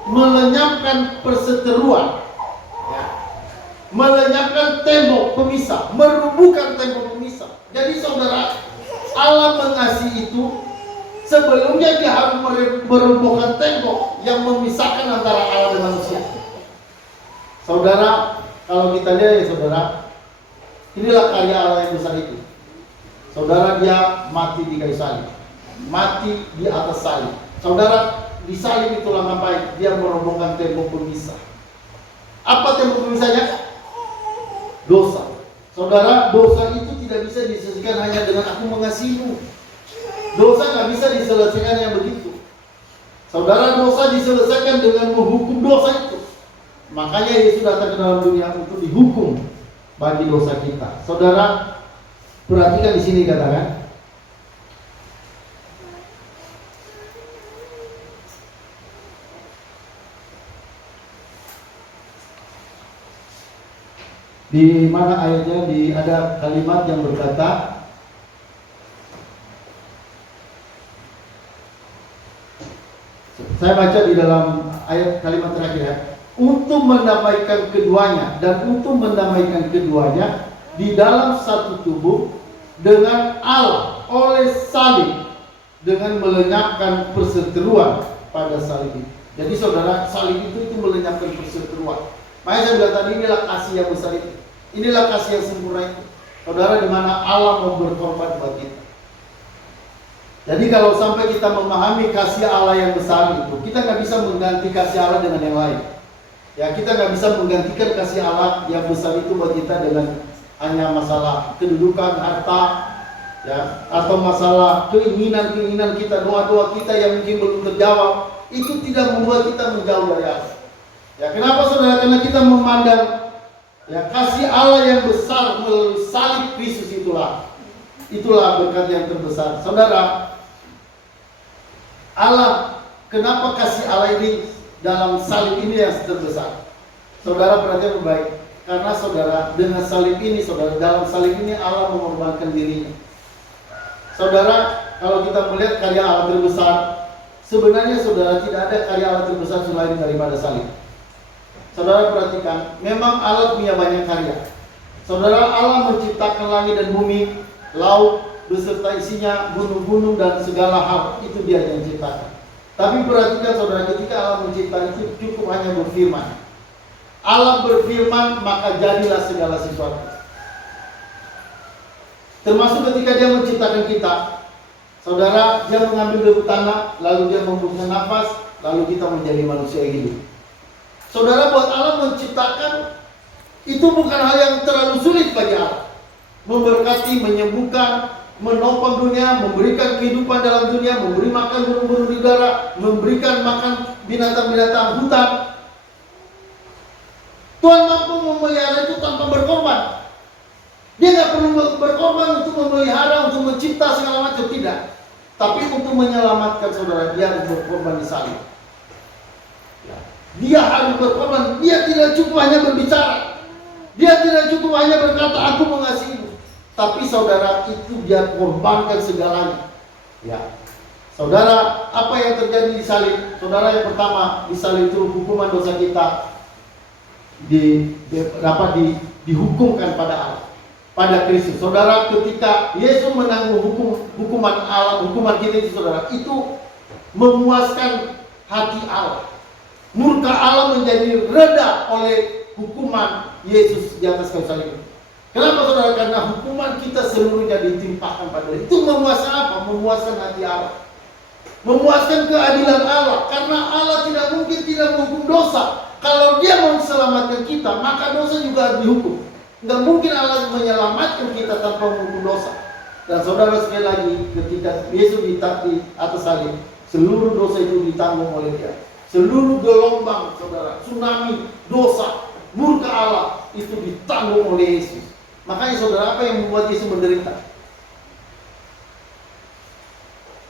melenyapkan perseteruan, ya. Melenyapkan tembok pemisah, merubuhkan tembok pemisah. Jadi saudara, Allah mengasihi itu, sebelumnya dia harus merobohkan tembok yang memisahkan antara Allah dan manusia. Saudara, kalau kita lihat ya saudara, inilah karya Allah yang besar itu. Saudara, dia mati di kayu salib, mati di atas salib. Saudara, di salib itulah ngapain? Dia merobohkan tembok pemisah. Apa tembok pemisahnya? Dosa. Saudara, dosa itu tidak bisa diselesaikan hanya dengan aku mengasihimu. Dosa nggak bisa diselesaikan yang begitu. Saudara, dosa diselesaikan dengan menghukum dosa itu. Makanya Yesus datang ke dalam dunia untuk dihukum bagi dosa kita. Saudara, perhatikan di sini katakan, di mana ayatnya, ada kalimat yang berkata, saya baca di dalam ayat kalimat terakhir ya, untuk mendamaikan keduanya, dan untuk mendamaikan keduanya di dalam satu tubuh dengan Allah oleh salib, dengan melenyapkan perseteruan pada salib itu. Jadi saudara, salib itu melenyapkan perseteruan. Makanya saya bilang tadi, inilah kasih yang besar itu, inilah kasih yang sempurna itu, saudara, di mana Allah mau berkorban buat kita. Jadi kalau sampai kita memahami kasih Allah yang besar itu, kita nggak bisa mengganti kasih Allah dengan yang lain. Ya, kita nggak bisa menggantikan kasih Allah yang besar itu buat kita dengan hanya masalah kedudukan, harta, ya, atau masalah keinginan kita, doa-doa kita yang mungkin belum terjawab. Itu tidak membuat kita menjauh dari Allah. Ya, kenapa saudara? Karena kita memandang ya kasih Allah yang besar melalui salib Kristus itulah berkat yang terbesar. Saudara, Allah, kenapa kasih Allah ini dalam salib ini yang terbesar? Saudara perhatikan baik, karena saudara, dengan salib ini, saudara, dalam salib ini Allah mengorbankan dirinya. Saudara, kalau kita melihat karya Allah terbesar, sebenarnya saudara, tidak ada karya Allah terbesar selain daripada salib. Saudara perhatikan, memang Allah punya banyak karya. Saudara, Allah menciptakan langit dan bumi, laut beserta isinya, gunung-gunung dan segala hal, itu dia yang menciptakan. Tapi perhatikan saudara, ketika Allah menciptakan itu cukup hanya berfirman. Allah berfirman, maka jadilah segala sesuatu. Termasuk ketika dia menciptakan kita. Saudara, dia mengambil debu tanah, lalu dia membuka nafas, lalu kita menjadi manusia yang hidup. Saudara, buat Allah menciptakan itu bukan hal yang terlalu sulit bagi Allah. Memberkati, menyembuhkan, menopang dunia, memberikan kehidupan dalam dunia, memberi makan burung-burung di udara, memberikan makan binatang-binatang hutan. Tuhan mampu memelihara itu tanpa berkorban. Dia nggak perlu berkorban untuk memelihara, untuk mencipta segala macam, tidak. Tapi untuk menyelamatkan saudara, dia harus berkorban di salib. Dia harus berkorban. Dia tidak cukup hanya berbicara. Dia tidak cukup hanya berkata, aku mengasihimu. Tapi saudara, itu dia korbankan segalanya. Ya, saudara, apa yang terjadi di salib? Saudara, yang pertama, di salib itu hukuman dosa kita dapat dihukumkan pada Allah, pada Kristus. Saudara, ketika Yesus menanggung hukuman Allah, hukuman kita itu, saudara, itu memuaskan hati Allah. Murka Allah menjadi reda oleh hukuman Yesus di atas kayu salib. Kenapa saudara? Karena hukuman kita seluruhnya ditimpakan pada dia. Itu memuaskan apa? Memuaskan hati Allah, memuaskan keadilan Allah. Karena Allah tidak mungkin tidak menghukum dosa. Kalau dia mau selamatkan kita, maka dosa juga harus dihukum. Nggak mungkin Allah menyelamatkan kita tanpa menghukum dosa. Dan saudara, sekali lagi, ketika Yesus di atas salib, seluruh dosa itu ditanggung oleh dia. Seluruh gelombang, saudara, tsunami dosa murka Allah itu ditanggung oleh Yesus. Makanya saudara, apa yang membuat Yesus menderita?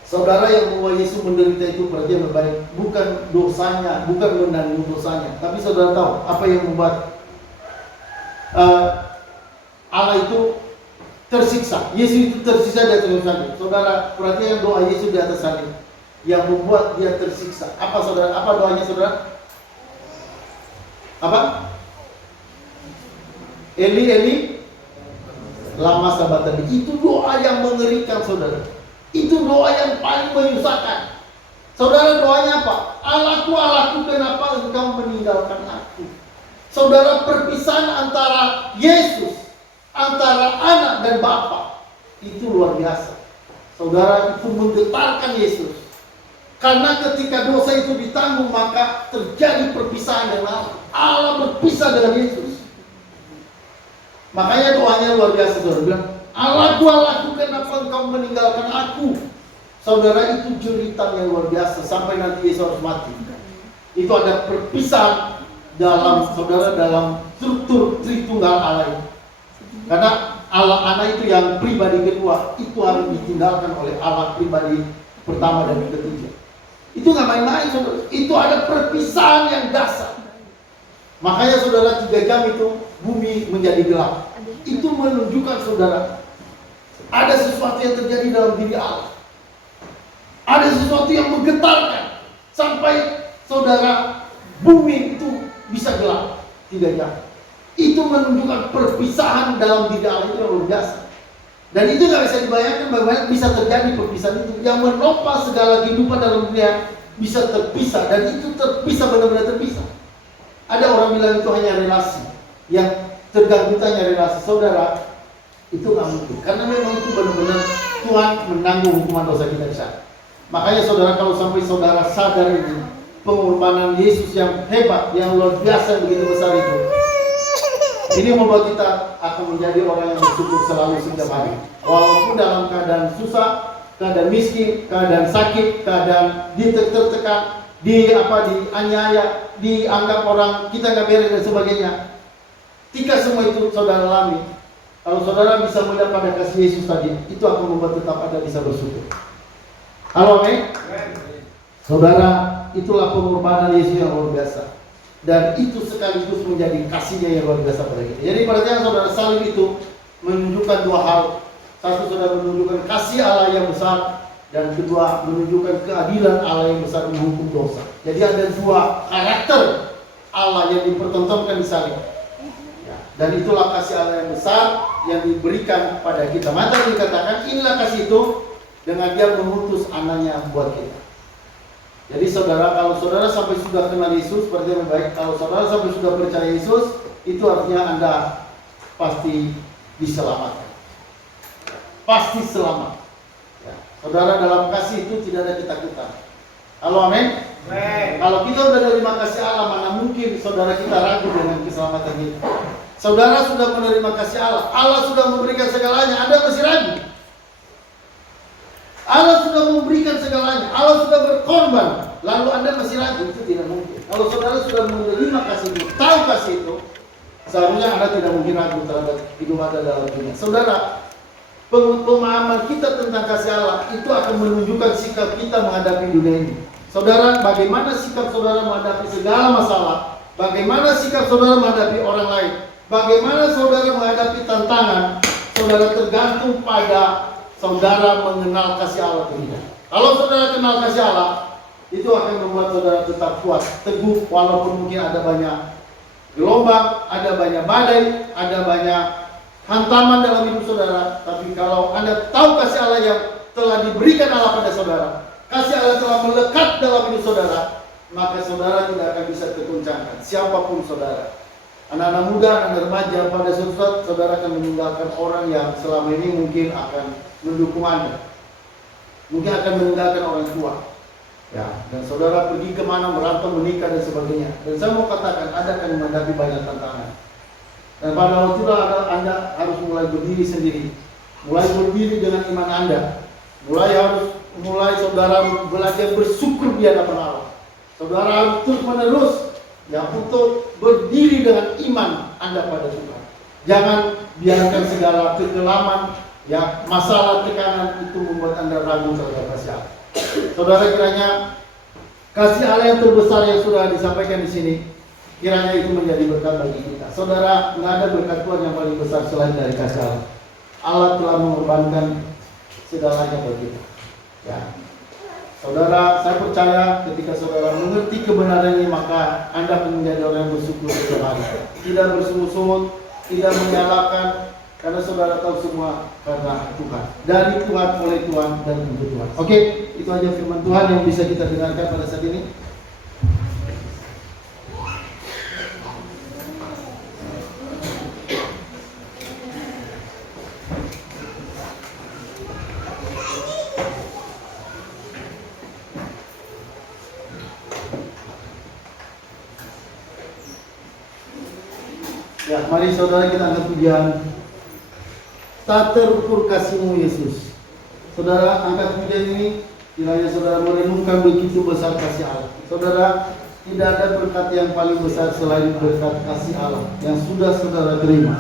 Saudara, yang membuat Yesus menderita itu perhatian baik, bukan dosanya, bukan menanggung dosanya. Tapi saudara tahu apa yang membuat Allah itu tersiksa. Yesus itu tersiksa di atas salib. Saudara, perhatikan doa Yesus di atas salib yang membuat dia tersiksa. Apa saudara? Apa doanya saudara? Apa? Eli, Eli, lama sabachthani. Itu doa yang mengerikan saudara. Itu doa yang paling menyusahkan. Saudara, doanya apa? Allahku, Allahku, kenapa engkau meninggalkan aku? Saudara, perpisahan antara Yesus, antara anak dan Bapa, itu luar biasa. Saudara, itu menggetarkan Yesus. Karena ketika dosa itu ditanggung, maka terjadi perpisahan dengan Allah. Allah berpisah dengan Yesus. Makanya doanya luar biasa. Saudara bilang, Allahku, Allahku, kenapa engkau meninggalkan aku? Saudara, itu jeritan yang luar biasa sampai nanti Yesus harus mati. Itu ada perpisahan dalam saudara, dalam struktur Tritunggal Allah itu. Karena Allah anak itu yang pribadi kedua itu harus ditinggalkan oleh Allah pribadi pertama dan ketiga. Itu nggak main-main saudara. Itu ada perpisahan yang dasar. Makanya saudara, 3 jam itu bumi menjadi gelap. Itu menunjukkan saudara, ada sesuatu yang terjadi dalam diri Allah. Ada sesuatu yang menggetarkan sampai saudara, bumi itu bisa gelap 3 jam. Itu menunjukkan perpisahan dalam diri Allah itu yang luar biasa. Dan itu nggak bisa dibayangkan bagaimana bisa terjadi perpisahan itu yang menopang segala kehidupan dalam dunia bisa terpisah, dan itu terpisah, benar-benar terpisah. Ada orang bilang itu hanya relasi, yang terganggu hanya relasi. Saudara, itu nggak mungkin, karena memang itu benar-benar Tuhan menanggung hukuman dosa kita di sana. Makanya saudara, kalau sampai saudara sadar ini pengorbanan Yesus yang hebat, yang luar biasa, yang begitu besar itu, ini membuat kita akan menjadi orang yang bersyukur selalu setiap hari. Walaupun dalam keadaan susah, keadaan miskin, keadaan sakit, keadaan ditertekan, dianiaya, dianggap orang kita nggak beres dan sebagainya. Ketika semua itu saudara alami, kalau saudara bisa melihat pada kasih Yesus tadi, itu akan membuat tetap ada bisa bersyukur. Halo, amin. Saudara, itulah pengorbanan Yesus yang luar biasa. Dan itu sekaligus menjadi kasihnya yang luar biasa pada kita. Jadi perhatikan saudara, salib itu menunjukkan 2 hal. Satu, saudara, menunjukkan kasih Allah yang besar, dan kedua, menunjukkan keadilan Allah yang besar menghukum dosa. Jadi ada 2 karakter Allah yang dipertontonkan di salib. Ya, dan itulah kasih Allah yang besar yang diberikan pada kita. Maka dikatakan inilah kasih itu dengan dia mengutus anaknya buat kita. Jadi saudara, kalau saudara sampai sudah kenal Yesus, berarti yang baik. Kalau saudara sampai sudah percaya Yesus, itu artinya Anda pasti diselamatkan. Pasti selamat. Ya. Saudara, dalam kasih itu tidak ada ketakutan. Halo, amin. Kalau kita sudah menerima kasih Allah, mana mungkin saudara kita ragu dengan keselamatan kita. Saudara sudah menerima kasih Allah, Allah sudah memberikan segalanya, Anda masih ragu? Allah sudah memberikan segalanya, Allah sudah berkorban, lalu Anda masih ragu? Itu tidak mungkin. Kalau saudara sudah menerima kasih itu, tahu kasih itu, seharusnya Anda tidak mungkin ragu terhadap hidup Anda dalam dunia. Saudara, pemahaman kita tentang kasih Allah itu akan menunjukkan sikap kita menghadapi dunia ini. Saudara, bagaimana sikap saudara menghadapi segala masalah, bagaimana sikap saudara menghadapi orang lain, bagaimana saudara menghadapi tantangan, saudara tergantung pada saudara mengenal kasih Allah atau tidak. Kalau saudara kenal kasih Allah, itu akan membuat saudara tetap kuat, teguh, walaupun mungkin ada banyak gelombang, ada banyak badai, ada banyak hantaman dalam hidup saudara. Tapi kalau Anda tahu kasih Allah yang telah diberikan Allah pada saudara, kasih Allah telah melekat dalam hidup saudara, maka saudara tidak akan bisa tergoncangkan, siapapun saudara. Anak-anak muda, anak remaja, pada suatu saat saudara akan meninggalkan orang yang selama ini mungkin akan mendukung Anda, mungkin akan meninggalkan orang tua, ya, dan saudara pergi kemana, merantau, menikah dan sebagainya. Dan saya mau katakan, Anda akan menghadapi banyak tantangan. Dan pada waktu itu Anda harus mulai berdiri sendiri, mulai berdiri dengan iman Anda, mulai saudara belajar bersyukur di hadapan Allah. Saudara harus terus menerus ya, untuk berdiri dengan iman Anda pada Tuhan. Jangan biarkan segala kekelaman, ya, masalah, tekanan itu membuat Anda ragu terhadap kasih Allah. Saudara, kiranya kasih Allah yang terbesar yang sudah disampaikan di sini, kiranya itu menjadi berkat bagi kita. Saudara, nggak ada berkat Tuhan yang paling besar selain dari kasih Allah. Allah telah mengorbankan segalanya bagi kita. Ya. Saudara, saya percaya ketika saudara mengerti kebenaran ini, maka Anda akan menjadi orang yang bersyukur setiap hari. Tidak bersungut-sungut, tidak menyalahkan, karena saudara tahu semua karena Tuhan. Dari Tuhan, oleh Tuhan, dan untuk Tuhan. Oke, itu aja firman Tuhan yang bisa kita dengarkan pada saat ini. Ya, mari saudara kita angkat pujian. Tak terukur kasih-Mu Yesus. Saudara, angkat pujian ini, kiranya saudara merenungkan begitu besar kasih Allah. Saudara, tidak ada berkat yang paling besar selain berkat kasih Allah yang sudah saudara terima.